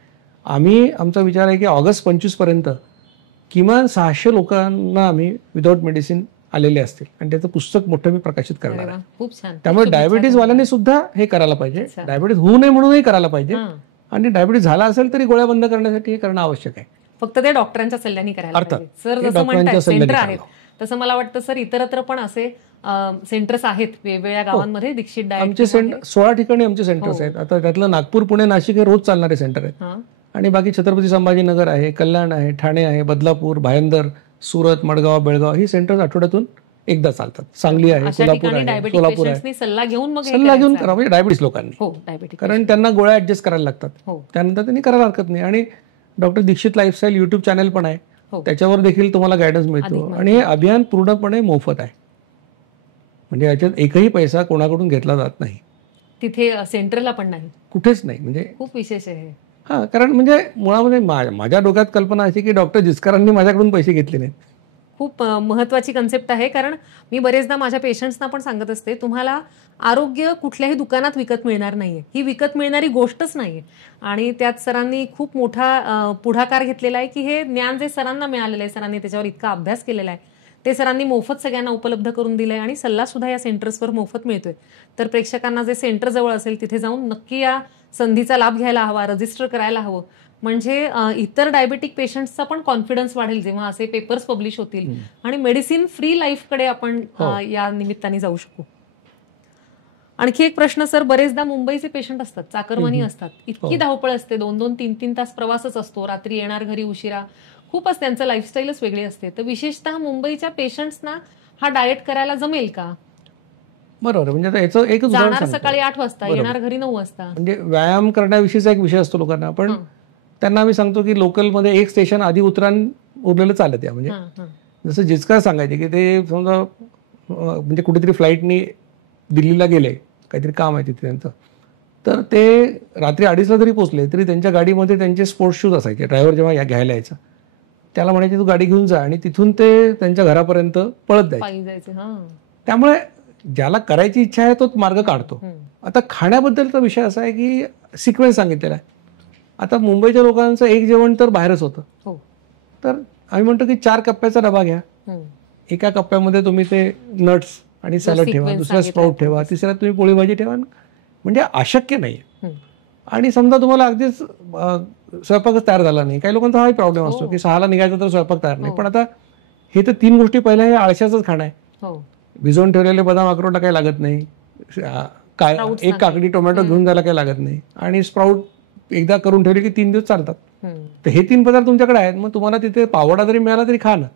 आमचा विचार आहे की ऑगस्ट 25 पर्यंत किमान 600 लोकांना आम्ही विदाऊट मेडिसिन आलेले असतील आणि त्याचं पुस्तक मोठं मी प्रकाशित करणार आहे. खूप छान. त्यामुळे डायबिटीज वाल्यांनी सुद्धा हे करायला पाहिजे. डायबिटीज होऊ नये म्हणूनही करायला पाहिजे आणि डायबिटीज झाला असेल तरी गोळ्या बंद करण्यासाठी हे करणं आवश्यक आहे. फक्त ते डॉक्टरांच्या सल्ल्याने करायला पाहिजे. सर जसं म्हणतात सेंटर आहेत तसं मला वाटतं सर इतरत्र पण असे सेंटर्स आहेत वेगवेगळ्या गावांमध्ये. दीक्षित आमचे 16 ठिकाणी आमचे सेंटर्स आहेत. आता त्यातलं नागपूर, पुणे, नाशिक हे रोज चालणारे सेंटर आहेत आणि बाकी छत्रपती संभाजीनगर आहे, कल्याण आहे, ठाणे आहे, बदलापूर, भायंदर, सुरत, मडगाव, बेळगाव ही सेंटर्स आठवड्यातून एकदा चालतात. सांगली आहे, कोल्हापूर आहे, सोलापूर आहे. सल्ला घेऊन करा म्हणजे डायबिटीस लोकांनी, कारण त्यांना गोळ्या ऍडजस्ट करायला लागतात. त्यानंतर त्यांनी करायला हरकत नाही. आणि doctor Dixit lifestyle YouTube channel पण आहे, त्याच्यावर देखील तुम्हाला गायडन्स मिळतो. आणि हे अभियान पूर्णपणे मोफत आहे. म्हणजे याच्यात एकही पैसा कोणाकडून घेतला जात नाही. तिथे सेंटरला पण नाही, कुठेच नाही. म्हणजे खूप विशेष आहे. हा, कारण म्हणजे मुळामध्ये माझ्या डोक्यात कल्पना अशी की डॉक्टर जिचकरांनी माझ्याकडून पैसे घेतले नाहीत. खूप महत्वाची कन्सेप्ट आहे. कारण मी बरेचदा माझ्या पेशंट्सना पण सांगत असते, तुम्हाला आरोग्य कुठल्याही दुकानात विकत मिळणार नाहीये. ही विकत मिळणारी गोष्टच नाहीये. आणि त्यात सरांनी खूप मोठा पुढाकार घेतलेला आहे की हे ज्ञान जे सरांना मिळालेलं आहे, सरांनी त्याच्यावर इतका अभ्यास केलेला आहे, ते सरांनी मोफत सगळ्यांना उपलब्ध करून दिलंय आणि सल्ला सुद्धा या सेंटर्सवर मोफत मिळतोय. तर प्रेक्षकांना जे सेंटर जवळ असेल तिथे जाऊन नक्की या संधीचा लाभ घ्यायला हवा, रजिस्टर करायला हवं. म्हणजे इतर डायबेटिक पेशंट्सचा पण कॉन्फिडन्स वाढेल जेव्हा असे पेपर्स पब्लिश होतील आणि मेडिसिन फ्री लाईफकडे आपण या निमित्ताने जाऊ शकू. आणखी एक प्रश्न सर, बरेचदा मुंबईचे पेशंट असतात, चाकरमानी असतात, इतकी धावपळ असते, 2-2, 3-3 तास प्रवासच असतो, रात्री येणार घरी उशिरा, खूपच त्यांचं लाईफस्टाईलच वेगळी असते. तर विशेषतः मुंबईच्या पेशंट्सना हा डाएट करायला जमेल का? बरोबर. म्हणजे याचं एक जाणार सकाळी 8 वाजता, येणार घरी 9 वाजता. म्हणजे व्यायाम करण्याविषयीचा एक विषय असतो लोकांना. पण त्यांना आम्ही सांगतो की लोकलमध्ये एक स्टेशन आधी उरलेलं चालत या. म्हणजे जसं जिचकार सांगायचे की ते समजा म्हणजे कुठेतरी फ्लाईटनी दिल्लीला गेले, काहीतरी काम आहे तिथे त्यांचं, तर ते रात्री 2:30ला जरी पोहोचले तरी त्यांच्या गाडीमध्ये त्यांचे स्पोर्ट्स शूज असायचे. ड्रायव्हर जेव्हा घ्यायला यायचा त्याला म्हणायचे तू गाडी घेऊन जा आणि तिथून ते त्यांच्या घरापर्यंत पळत जायचे. त्यामुळे ज्याला करायची इच्छा आहे तोच मार्ग काढतो. आता खाण्याबद्दलचा विषय असा आहे की सिक्वेन्स सांगितलेला आहे. आता मुंबईच्या लोकांचं एक जेवण तर बाहेरच होतं. तर आम्ही म्हणतो की 4 कप्प्याचा डबा घ्या. एका कप्प्यामध्ये तुम्ही ते नट्स आणि सॅलड ठेवा, दुसऱ्या स्प्राउट ठेवा, तिसऱ्यात तुम्ही पोळी भाजी ठेवा. म्हणजे अशक्य नाही. आणि समजा तुम्हाला अगदीच स्वयंपाकच तयार झाला नाही, काही लोकांचा हाही प्रॉब्लेम असतो की 6ला निघायचा तर स्वयंपाक तयार नाही. पण आता हे तर 3 गोष्टी पहिल्या हे आळशाचंच खाणं आहे. भिजवून ठेवलेले बदाम अक्रोड काही लागत नाही, एक काकडी टोमॅटो घेऊन जायला काही लागत नाही, आणि स्प्राउट एकदा करून ठेवले की 3 दिवस चालतात. तर हे 3 पदार्थ तुमच्याकडे आहेत. मग तुम्हाला तिथे पावडा जरी मिळाला तरी खा ना,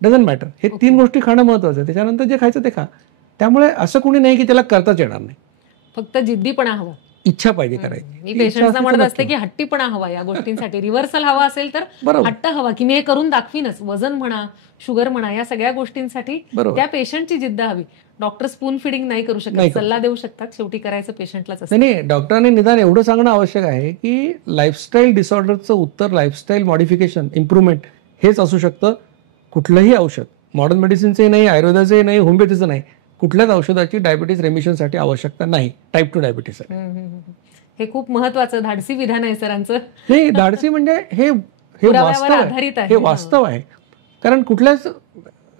डझंट मॅटर. हे 3 गोष्टी खाणं महत्वाचं आहे. त्याच्यानंतर जे खायचं ते खा. त्यामुळे असं कोणी नाही की त्याला करताच येणार नाही. फक्त जिद्दीपणा हवा, इच्छा पाहिजे करायची. मी पेशंट्सना म्हणत असते की हट्टीपणा हवा या गोष्टींसाठी. रिव्हर्सल हवा असेल तर हट्ट हवा की मी हे करून दाखवीनच. वजन म्हणा, शुगर म्हणा, या सगळ्या गोष्टींसाठी त्या पेशंटची जिद्द हवी. डॉक्टर स्पून फिडिंग नाही करू शकत, सल्ला देऊ शकतात, शेवटी करायचं पेशंटलाच असतं. नाही, डॉक्टरांनी निदान एवढं सांगणं आवश्यक आहे की लाईफस्टाईल डिसऑर्डरचं उत्तर लाईफस्टाईल मॉडिफिकेशन, इम्प्रुव्हमेंट हेच असू शकतं. कुठलंही औषध, मॉडर्न मेडिसिनचंही नाही, आयुर्वेदाचंही नाही, होमिओपॅथीचं नाही, कुठल्याच औषधाची डायबिटीज रेमिशनसाठी आवश्यकता नाही टाईप 2 डायबिटीस. हे खूप महत्वाचं धाडसी विधान आहे सरांचं. नाही, धाडसी म्हणजे हे वास्तव आहे. कारण कुठल्याच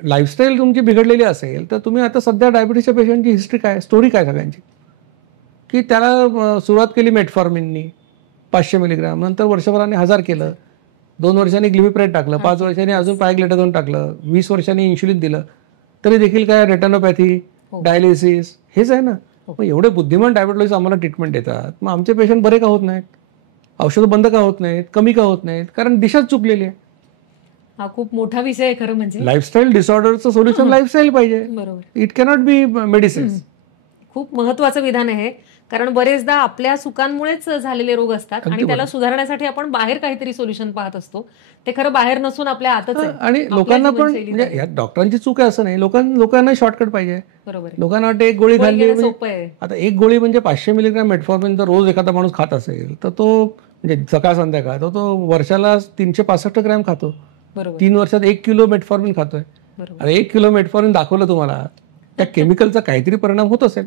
लाईफस्टाईल तुमची बिघडलेली असेल तर तुम्ही आता सध्या डायबिटीसच्या पेशंटची हिस्ट्री काय, स्टोरी काय सगळ्यांची, की त्याला सुरुवात केली मेटफॉर्मिननी 500 मिलीग्राम, नंतर वर्षभराने 1000 केलं, 2 वर्षांनी ग्लिमिप्रेट टाकलं, 5 वर्षांनी अजून पायग्लेटाझोन टाकलं, 20 वर्षांनी इन्शुलिन दिलं, तरी देखील काय रेटिनोपॅथी, डायलिसिस हेच आहे ना. मग एवढे बुद्धिमान डायबिटॉलॉजिस्ट आम्हाला ट्रीटमेंट देतात, मग आमचे पेशंट बरे का होत नाहीत, औषधं बंद का होत नाहीत, कमी का होत नाहीत? कारण दिशाच चुकलेली आहे. हा खूप मोठा विषय आहे खरं. म्हणजे लाईफस्टाईल डिसऑर्डरचं सोल्युशन लाईफस्टाईल पाहिजे. बरोबर. It cannot be medicine. खूप महत्वाचं विधान आहे. कारण बरेचदा आपल्या चुकांमुळेच झालेले रोग असतात आणि त्याला सुधारण्यासाठी आपण बाहेर काहीतरी सोल्युशन पाहत असतो. ते खरं बाहेर नसून आपल्या आतच आहे. आणि लोकांना पण म्हणजे यात डॉक्टरांची चूक आहे असं नाही, लोकांना शॉर्टकट पाहिजे. बरोबर. लोकांना वाटतं एक गोळी खाल्ली, आता एक गोळी म्हणजे 500 मिलीग्राम मेटफॉर्मिन जर रोज एखादा माणूस खात असेल तर तो म्हणजे सकाळ संध्याकाळ तो वर्षाला 365 ग्रॅम खातो. 3 वर्षात 1 किलो मेटफॉर्मिन खातोय. आणि 1 किलो मेटफॉर्मिन दाखवलं तुम्हाला, त्या केमिकलचा काहीतरी परिणाम होत असेल.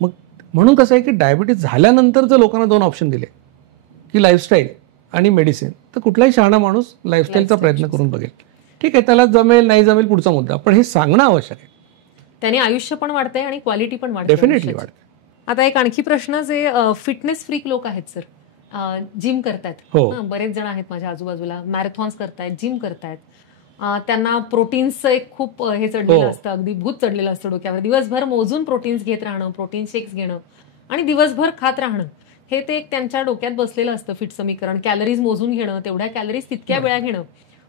मग म्हणून कसं आहे की डायबिटीज झाल्यानंतर जर लोकांना 2 ऑप्शन दिले की लाईफस्टाईल आणि मेडिसिन, तर कुठलाही शहाणा माणूस लाईफस्टाईलचा प्रयत्न करून बघेल. ठीक आहे, त्याला जमेल नाही जमेल पुढचा मुद्दा, पण हे सांगणं आवश्यक आहे. त्याने आयुष्य पण वाढतंय आणि क्वालिटी पण वाढते. डेफिनेटली वाढते. आता एक आणखी प्रश्न, जे फिटनेस फ्रीक लोक आहेत सर, जिम करतायत, बरेच जण आहेत माझ्या आजूबाजूला, मॅरेथॉन्स करतायत, जिम करतायत, त्यांना प्रोटीन्सचं एक खूप हे चढलेलं असतं, अगदी भूत चढलेलं असतं डोक्यावर. दिवसभर मोजून प्रोटीन्स घेत राहणं, प्रोटीन शेक्स घेणं आणि दिवसभर खात राहणं, हे ते एक त्यांच्या डोक्यात बसलेलं असतं फिट समीकरण. कॅलरीज मोजून घेणं, तेवढ्या कॅलरीज तितक्या वेळा घेणं.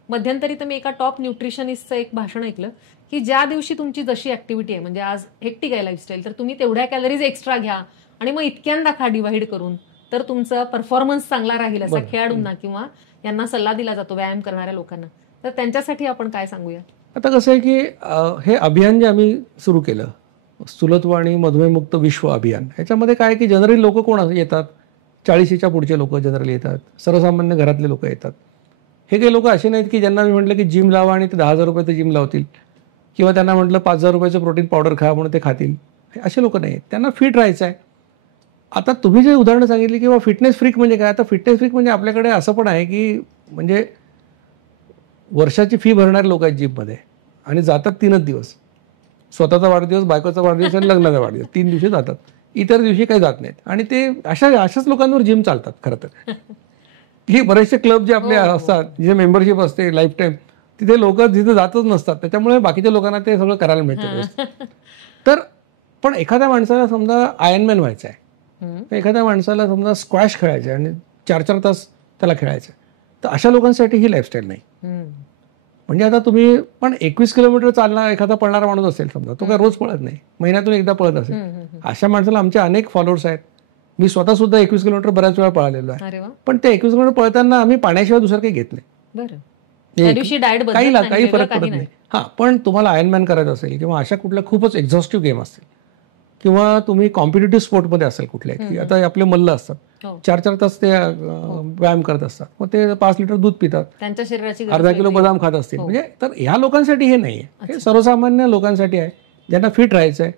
मध्यंतरी तर मी एका टॉप न्यूट्रिशनिस्टचं एक भाषण ऐकलं की ज्या दिवशी तुमची जशी ऍक्टिव्हिटी आहे, म्हणजे आज हेक्टिक आहे लाईफस्टाईल, तर तुम्ही तेवढ्या कॅलरीज एक्स्ट्रा घ्या आणि मग इतक्यांदा खा डिवाइड करून, तर तुमचा परफॉर्मन्स चांगला राहील, असा खेळाडूंना किंवा यांना सल्ला दिला जातो व्यायाम करणाऱ्या लोकांना. तर त्यांच्यासाठी आपण काय सांगूया? आता कसं आहे की हे अभियान जे आम्ही सुरू केलं, स्थूलत्व आणि मधुमेहमुक्त विश्व अभियान, ह्याच्यामध्ये काय की जनरली लोक कोण येतात, 40च्या पुढचे लोक जनरली येतात, सर्वसामान्य घरातले लोक येतात. हे काही लोक असे नाहीत की ज्यांना मी म्हटलं की जिम लावा आणि ते 10,000 रुपयाचं जिम लावतील, किंवा त्यांना म्हटलं 5,000 रुपयाचं प्रोटीन पावडर खा म्हणून ते खातील. असे लोक नाही आहेत, त्यांना फिट राहायचं आहे. आता तुम्ही जे उदाहरणं सांगितली किंवा फिटनेस फ्रीक म्हणजे काय, आता फिटनेस फ्रीक म्हणजे आपल्याकडे असं पण आहे की म्हणजे वर्षाची फी भरणारे लोक आहेत जिममध्ये आणि जातात 3च दिवस, स्वतःचा वाढदिवस, बायकोचा वाढदिवस आणि लग्नाचा वाढदिवस, 3 दिवशी जातात, इतर दिवशी काही जात नाहीत. आणि ते अशाच लोकांवर जिम चालतात खरं तर. की बरेचसे क्लब जे आपले असतात, जिथे मेंबरशिप असते लाईफ टाईम, तिथे लोक जिथे जातच नसतात, त्याच्यामुळे बाकीच्या लोकांना ते सगळं करायला मिळतं. तर पण एखाद्या माणसाला समजा आयर्नमॅन व्हायचं आहे, तर एखाद्या माणसाला समजा स्क्वॅश खेळायचं आहे आणि 4-4 तास त्याला खेळायचं आहे, तर अशा लोकांसाठी ही लाईफस्टाईल नाही. म्हणजे आता तुम्ही पण 21 किलोमीटर चालणार एखादा पळणारा माणूस असेल समजा, तो काय रोज पळत नाही, महिन्यातून एकदा पळत असेल, अशा माणसाला आमचे अनेक फॉलोअर्स आहेत. मी स्वतः सुद्धा 21 किलोमीटर बऱ्याच वेळा पळालेलो आहे. पण ते 21 किलोमीटर पळताना आम्ही पाण्याशिवाय दुसरं काही घेत नाही, काही फरक पडत नाही. हा, पण तुम्हाला आयर्नमॅन करायचं असेल किंवा अशा कुठल्या खूपच एक्झॉस्टिव्ह गेम असतील किंवा तुम्ही कॉम्पिटिटिव्ह स्पोर्टमध्ये असेल कुठल्या, की आता आपले मल्ल असतात, 4-4 तास ते व्यायाम करत असतात, मग ते 5 लिटर दूध पितात, त्यांच्या शरीराची अर्धा किलो बदाम खात असतील. म्हणजे तर ह्या लोकांसाठी हे नाही आहे, हे सर्वसामान्य लोकांसाठी आहे, ज्यांना फिट राहायचं आहे,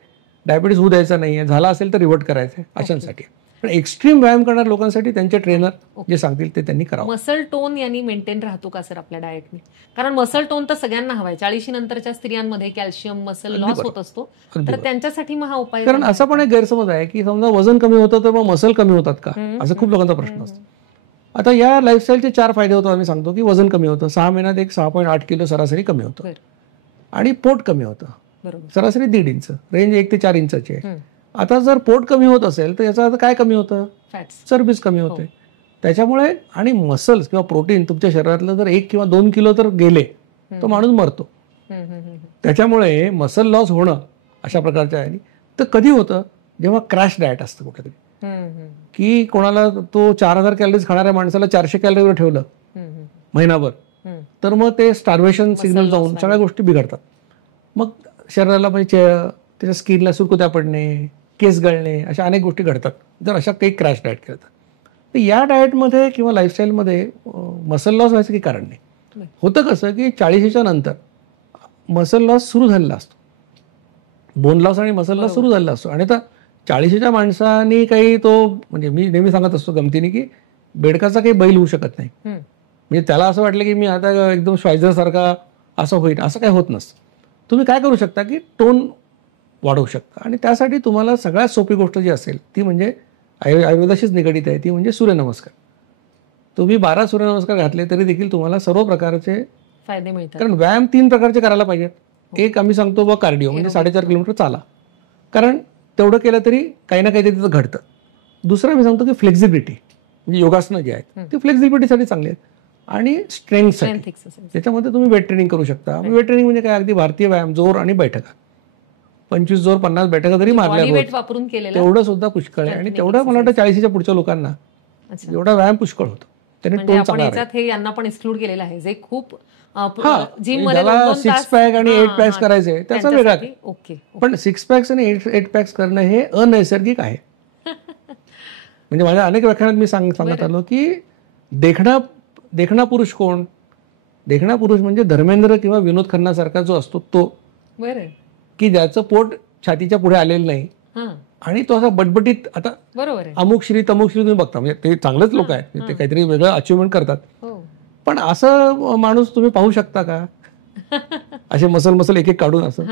डायबिटीज होऊ द्यायचा नाही आहे, झाला असेल तर रिव्हर्ट करायचं आहे, अशांसाठी. पण एक्स्ट्रीम व्यायाम करणाऱ्या लोकांसाठी त्यांचे ट्रेनर जे सांगतील ते त्यांनी करावं. मसल टोन यांनी मेंटेन राहतो का सर आपल्या डाएटने? कारण मसल टोन तर सगळ्यांना हवाय. 40 नंतरच्या स्त्रियांमध्ये कॅल्शियम, मसल लॉस होत असतो, तर त्यांच्यासाठी मग हा उपाय. कारण असा पण एक गैरसमज आहे की समजा वजन कमी होतं तर मग मसल कमी होतात का, असं खूप लोकांचा प्रश्न असतो. आता या लाईफस्टाईलचे 4 फायदे होतो. आम्ही सांगतो की वजन कमी होतं, 6 महिन्यात एक 6.8 किलो सरासरी कमी होतं, आणि पोट कमी होतं, सरासरी 1.5 इंच, रेंज 1 ते 4 इंचाची आहे. आता जर पोट कमी होत असेल तर याचा अर्थ काय कमी होतं, चरबीच कमी होते. त्याच्यामुळे आणि मसल्स किंवा प्रोटीन तुमच्या शरीरातलं जर 1 किंवा 2 किलो तर गेले तो माणूस मरतो. त्याच्यामुळे मसल लॉस होणं अशा प्रकारच्या आहे. तर कधी होतं, जेव्हा क्रॅश डाएट असतं कुठेतरी, की कोणाला तो 4,000 कॅलरीज खाणाऱ्या माणसाला 400 कॅलरीवर ठेवलं महिनाभर, तर मग ते स्टार्वेशन सिग्नल जाऊन सगळ्या गोष्टी बिघडतात. मग शरीराला म्हणजे त्याच्या स्किनला सुरकुत्या पडणे, केस गळणे, अशा अनेक गोष्टी घडतात जर अशा काही क्रॅश डाएट केलं तर. या डाएटमध्ये किंवा लाईफस्टाईलमध्ये मसल लॉस व्हायचं काही कारण नाही. होतं कसं की 40च्या नंतर मसल लॉस सुरू झालेला असतो, बोन लॉस आणि मसल लॉस सुरू झालेला असतो. आणि आता 40च्या माणसाने काही तो, म्हणजे मी नेहमी सांगत असतो गमतीने की बेडकाचा काही बैल होऊ शकत नाही. म्हणजे त्याला असं वाटलं की मी आता एकदम श्वायझर सारखा असं होईल, असं काही होत नसतं. तुम्ही काय करू शकता की टोन वाढवू शकता, आणि त्यासाठी तुम्हाला सगळ्यात सोपी गोष्ट जी असेल ती म्हणजे आयुर्वेदाशीच निगडीत आहे, ती म्हणजे सूर्यनमस्कार. तुम्ही 12 सूर्यनमस्कार घातले तरी देखील तुम्हाला सर्व प्रकारचे फायदे मिळतात. कारण व्यायाम 3 प्रकारचे करायला पाहिजेत. एक आम्ही सांगतो बा कार्डिओ, म्हणजे 4.5 किलोमीटर चाला, कारण तेवढं केलं तरी काही ना काही तिथं घडतं. दुसरं आम्ही सांगतो की फ्लेक्झिबिलिटी, म्हणजे योगासनं जी आहेत ती फ्लेक्झिबिलिटीसाठी चांगली आहेत, आणि स्ट्रेंथसाठी. त्याच्यामध्ये तुम्ही वेट ट्रेनिंग करू शकता. वेट ट्रेनिंग म्हणजे काय, अगदी भारतीय व्यायाम, जोर आणि बैठका, 25 जोर 50 बैठका जरी मारल्या तेवढं सुद्धा पुष्कळ आहे. आणि तेवढं मला वाटतं 40च्या पुढच्या लोकांना एवढा व्यायाम पुष्कळ होतो. त्याने यांना पण एक्सक्लूड केलेलं आहे, जे खूप जिम मध्ये 6 पॅक आणि 8 पॅक्स करायचे त्याचा वेगळा. पण 6 पॅक्स आणि 8 पॅक्स करणं हे अनैसर्गिक आहे. म्हणजे माझ्या अनेक व्याख्यानात मी सांगत आलो की देखणा पुरुष कोण, देखणा पुरुष म्हणजे धर्मेंद्र किंवा विनोद खन्नासारखा जो असतो तो, बरं, की ज्याचं पोट छातीच्या पुढे आलेलं नाही आणि तो असा बटबटीत, आता बरोबर अमुक श्री तमुक श्री तुम्ही बघता, म्हणजे ते चांगलेच लोक आहेत, ते काहीतरी वेगळं अचिव्हमेंट करतात, पण असं माणूस तुम्ही पाहू शकता का? असे मसल एक एक काढून असं,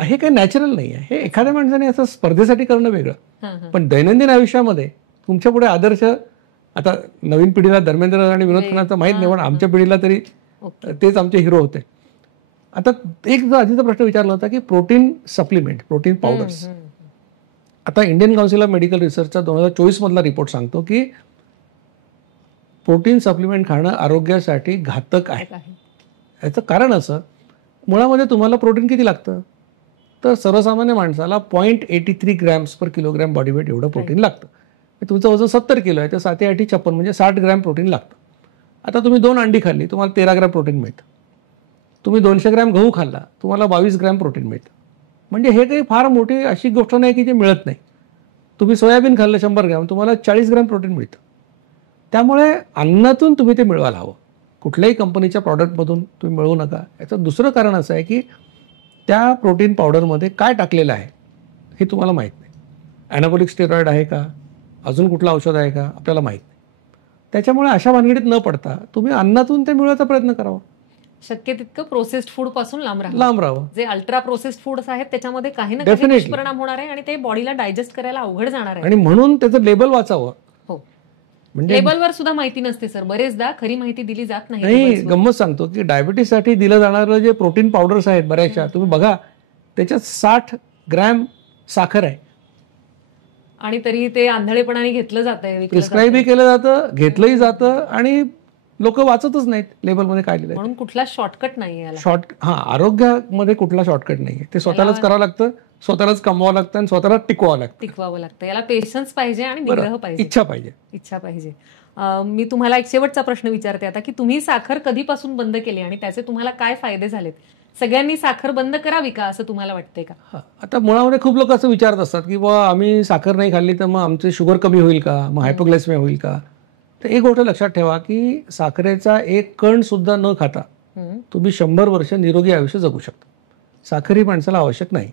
हे काही नॅचरल नाही आहे. हे एखाद्या माणसाने असं स्पर्धेसाठी करणं वेगळं, पण दैनंदिन आयुष्यामध्ये तुमच्या पुढे आदर्श, आता नवीन पिढीला धर्मेंद्र आणि विनोद खन्नाचं माहित नाही, पण आमच्या पिढीला तरी तेच आमचे हिरो होते. आता एक जो आधीचा प्रश्न विचारला होता की प्रोटीन सप्लिमेंट, प्रोटीन पावडर्स. आता इंडियन काउन्सिल ऑफ मेडिकल रिसर्चचा 2024 मधला रिपोर्ट सांगतो की प्रोटीन सप्लिमेंट खाणं आरोग्यासाठी घातक आहे. याचं कारण असं, मुळामध्ये तुम्हाला प्रोटीन किती लागतं, तर सर्वसामान्य माणसाला 0.83 ग्रॅम्स पर किलोग्रॅम बॉडी वेट एवढं प्रोटीन लागतं. तुमचं वजन 70 किलो आहे तर 7×8 = 56 म्हणजे 60 ग्रॅम प्रोटीन लागतं. आता तुम्ही 2 अंडी खाल्ली तुम्हाला 13 ग्रॅम प्रोटीन मिळतं. तुम्ही 200 ग्रॅम गहू खाल्ला तुम्हाला 22 ग्रॅम प्रोटीन मिळतं. म्हणजे हे काही फार मोठी अशी गोष्ट नाही की जे मिळत नाही. तुम्ही सोयाबीन खाल्लं 100 ग्रॅम तुम्हाला 40 ग्रॅम प्रोटीन मिळतं. त्यामुळे अन्नातून तुम्ही ते मिळवायला हवं, कुठल्याही कंपनीच्या प्रॉडक्टमधून तुम्ही मिळवू नका. याचं दुसरं कारण असं आहे की त्या प्रोटीन पावडरमध्ये काय टाकलेलं आहे हे तुम्हाला माहीत नाही. ॲनाबॉलिक स्टेरॉइड आहे का, अजून कुठलं औषध आहे का, आपल्याला माहीत नाही. त्याच्यामुळे अशा भानगडीत न पडता तुम्ही अन्नातून ते मिळवायचा प्रयत्न करावा. शक्य तितकं प्रोसेस्ड फूड पासून लांब राहावं. जे अल्ट्रा प्रोसेस्ड फूड्स आहेत त्याच्यामध्ये काही ना काही दुष्परिणाम होणार आहे आणि ते बॉडीला डायजेस्ट करायला अवघड जाणार आहे. आणि म्हणून त्याचं लेबल वाचावं. हो, म्हणजे लेबलवर सुद्धा माहिती नसते सर, बरेचदा खरी माहिती दिली जात नाही. नाही, गंमत सांगतो की डायबिटीससाठी दिलं जाणारं जे प्रोटीन पावडर्स आहेत बऱ्याचशा, तुम्ही बघा त्याच्यात 60 ग्रॅम साखर आहे आणि तरी ते आंधळेपणाने घेतलं जातंय, प्रिस्क्राईबही केलं जातं, घेतलंही जातं आणि लोक वाचतच नाहीत लेबलमध्ये काय लिहिलंय. म्हणून कुठला शॉर्टकट नाहीये आरोग्यामध्ये कुठला शॉर्टकट नाहीये. ते स्वतःलाच करावं लागतं, स्वतःलाच कमवावं लागतं आणि स्वतःला टिकवावं लागतं. याला पेशन्स पाहिजे आणि निग्रह पाहिजे, इच्छा पाहिजे. मी तुम्हाला एक शेवटचा प्रश्न विचारते आता की तुम्ही साखर कधीपासून बंद केली आणि त्याचे तुम्हाला काय फायदे झालेत? सगळ्यांनी साखर बंद करावी का असं तुम्हाला वाटतंय का? आता मुळामध्ये खूप लोक असं विचारत असतात की बाबा आम्ही साखर नाही खाल्ली तर मग आमचे शुगर कमी होईल का, मग हायपोग्लायसेमिया होईल का. तर एक गोष्ट लक्षात ठेवा की साखरेचा एक कण सुद्धा न खाता तुम्ही 100 वर्ष निरोगी आयुष्य जगू शकता. साखर ही माणसाला आवश्यक नाही,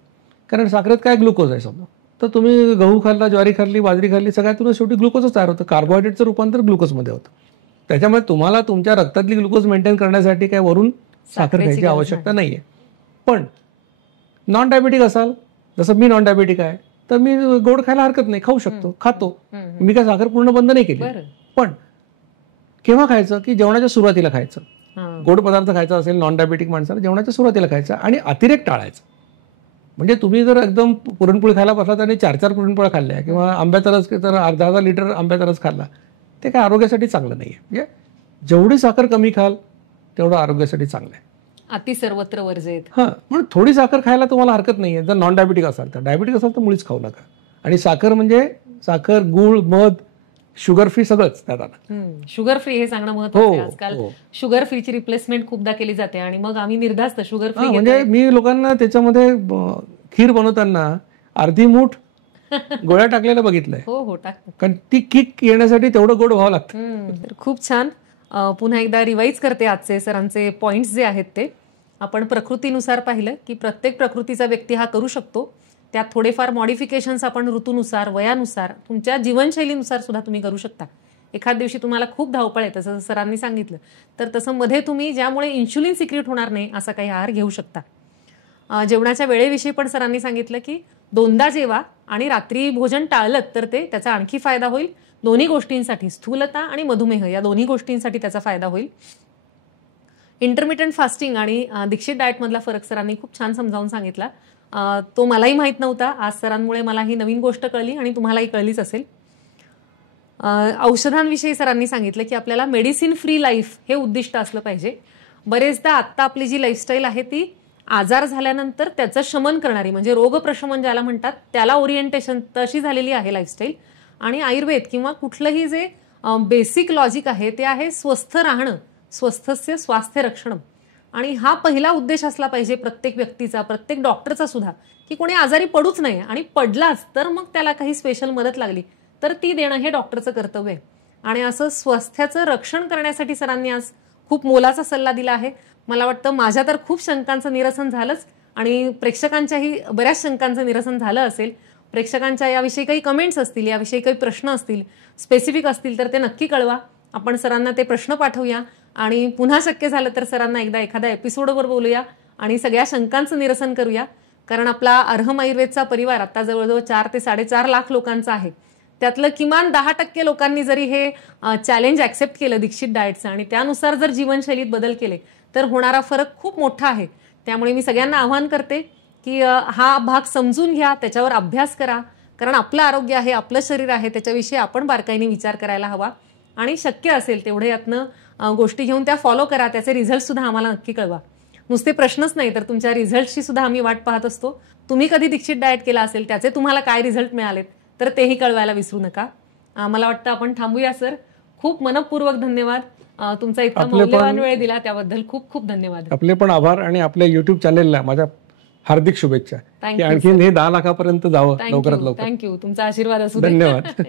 कारण साखरेत काय ग्लुकोज आहे समजा. तर तुम्ही गहू खाल्ला, ज्वारी खाल्ली, बाजरी खाल्ली, सगळ्यातून शेवटी ग्लुकोजच तयार होतं. कार्बोहायड्रेटचं रूपांतर ग्लुकोजमध्ये होतं. त्याच्यामुळे तुम्हाला तुमच्या रक्तातली ग्लुकोज मेंटेन करण्यासाठी काय वरून साखर खायची आवश्यकता नाहीये. पण नॉन डायबेटिक असाल, जसं मी नॉन डायबेटिक आहे, तर मी गोड खायला हरकत नाही, खाऊ शकतो, खातो. मी काय साखर पूर्ण बंद नाही केली. पण केव्हा खायचं की जेवणाच्या सुरुवातीला खायचं. गोड पदार्थ खायचा असेल नॉन डायबेटिक माणसाला जेवणाच्या सुरुवातीला खायचा आणि अतिरेक टाळायचा. म्हणजे तुम्ही जर एकदम पुरणपोळी खायला बसलात आणि 4-4 पुरणपोळ्या खाल्ल्या किंवा आंब्याचा रस तर अर्धा लिटर आंब्याचा रस खाल्ला, ते काय आरोग्यासाठी चांगलं नाहीये. म्हणजे जेवढी साखर कमी खाल तेवढं आरोग्यासाठी चांगलं आहे. अति सर्वत्र वर्जित. म्हणून थोडी साखर खायला तुम्हाला हरकत नाहीये जर नॉन डायबेटिक असाल तर. डायबेटिक असाल तर मुळीच खाऊ नका. आणि साखर म्हणजे साखर, गूळ, मध, शुगर फ्री सगळंच त्यात आलं. शुगर फ्री हे सांगणं महत्त्वाचं आहे. आजकाल शुगर फ्रीची रिप्लेसमेंट खूपदा केली जाते आणि मग आम्ही निर्धास्त शुगर फ्री. म्हणजे मी लोकांना त्याच्यामध्ये खीर बनवताना अर्धी मूठ गोळ्या टाकलेलं बघितलंय. हो टाकतो, कारण ती किक येण्यासाठी तेवढं गोड व्हावं लागतं. खूप छान. पुन्हा एकदा रिवाईज करते आजचे सरांचे पॉइंट्स जे आहेत ते. आपण प्रकृतीनुसार पाहिलं की प्रत्येक प्रकृतीचा व्यक्ती हा करू शकतो. त्यात थोडेफार मॉडिफिकेशन्स आपण ऋतूनुसार, वयानुसार, तुमच्या जीवनशैलीनुसार सुद्धा तुम्ही करू शकता. एखाद दिवशी तुम्हाला खूप धावपळ आहे तसं सरांनी सांगितलं, तर तसं मध्ये तुम्ही ज्यामुळे इन्शुलिन सिक्रिएट होणार नाही असा काही आहार घेऊ शकता. जेवणाच्या वेळेविषयी पण सरांनी सांगितलं की 2दा जेवा आणि रात्री भोजन टाळलं तर त्याचा आणखी फायदा होईल. दोन्ही गोष्टींसाठी, स्थूलता आणि मधुमेह या दोन्ही गोष्टींसाठी त्याचा फायदा होईल. इंटरमिटंट फास्टिंग आणि दीक्षित डाएटमधला फरक सरांनी खूप छान समजावून सांगितला. तो मलाही माहीत नव्हता. आज सरांमुळे मला ही नवीन गोष्ट कळली आणि तुम्हालाही कळलीच असेल. औषधांविषयी सरांनी सांगितलं की आपल्याला मेडिसिन फ्री लाईफ हे उद्दिष्ट असलं पाहिजे. बरेचदा आत्ता आपली जी लाईफस्टाईल आहे ती आजार झाल्यानंतर त्याचं शमन करणारी, म्हणजे रोगप्रशमन ज्याला म्हणतात त्याला ओरिएंटेशन तशी झालेली आहे लाईफस्टाईल. आणि आयुर्वेद किंवा कुठलंही जे बेसिक लॉजिक आहे ते आहे स्वस्थ राहणं, स्वस्थस्य स्वास्थ्य रक्षणं. आणि हा पहिला उद्देश असला पाहिजे प्रत्येक व्यक्तीचा, प्रत्येक डॉक्टरचा सुद्धा, की कोणी आजारी पडूच नये आणि पडलाच तर मग त्याला काही स्पेशल मदत लागली तर ती देणं हे डॉक्टरचं कर्तव्य आहे. आणि असं स्वास्थ्याचं रक्षण करण्यासाठी सरांनी आज खूप मोलाचा सल्ला दिला आहे. मला वाटतं माझ्या तर खूप शंकांचं निरसन झालंच आणि प्रेक्षकांच्याही बऱ्याच शंकांचं निरसन झालं असेल. प्रेक्षकांच्या याविषयी काही कमेंट्स असतील, याविषयी काही प्रश्न असतील, स्पेसिफिक असतील तर ते नक्की कळवा. आपण सरांना ते प्रश्न पाठवूया आणि पुन्हा शक्य झालं तर सरांना एकदा एखाद्या एपिसोडवर बोलूया आणि सगळ्या शंकांचं निरसन करूया. कारण आपला अर्हम आयुर्वेदचा परिवार आता जवळजवळ 4 ते 4.5 लाख लोकांचा आहे. त्यातलं किमान 10% लोकांनी जरी हे चॅलेंज ऍक्सेप्ट केलं दीक्षित डाएटचं आणि त्यानुसार जर जीवनशैलीत बदल केले तर होणारा फरक खूप मोठा आहे. त्यामुळे मी सगळ्यांना आवाहन करते की हा भाग समजून घ्या, त्याच्यावर अभ्यास करा. कारण आपलं आरोग्य आहे, आपलं शरीर आहे, त्याच्याविषयी आपण बारकाईने विचार करायला हवा आणि शक्य असेल तेवढे यातनं गोष्टी घेऊन त्या फॉलो करा. त्याचे रिझल्ट सुद्धा आम्हाला नक्की कळवा. नुसते प्रश्नच नाही तर तुमच्या रिझल्टची सुद्धा आम्ही वाट पाहत असतो. तुम्ही कधी दीक्षित डाएट केला असेल, त्याचे तुम्हाला काय रिझल्ट मिळालेत तर तेही कळवायला विसरू नका. मला वाटतं आपण थांबूया सर. खूप मनपूर्वक धन्यवाद. तुमचा इतका मौल्यवान वेळ दिला त्याबद्दल खूप खूप धन्यवाद. आपले पण आभार आणि आपल्या युट्यूब चॅनेलला माझ्या हार्दिक शुभेच्छा. आणखी हे 10 लाखापर्यंत जावं लवकरात लवकर. थँक्यू. तुमचा आशीर्वाद असू. धन्यवाद.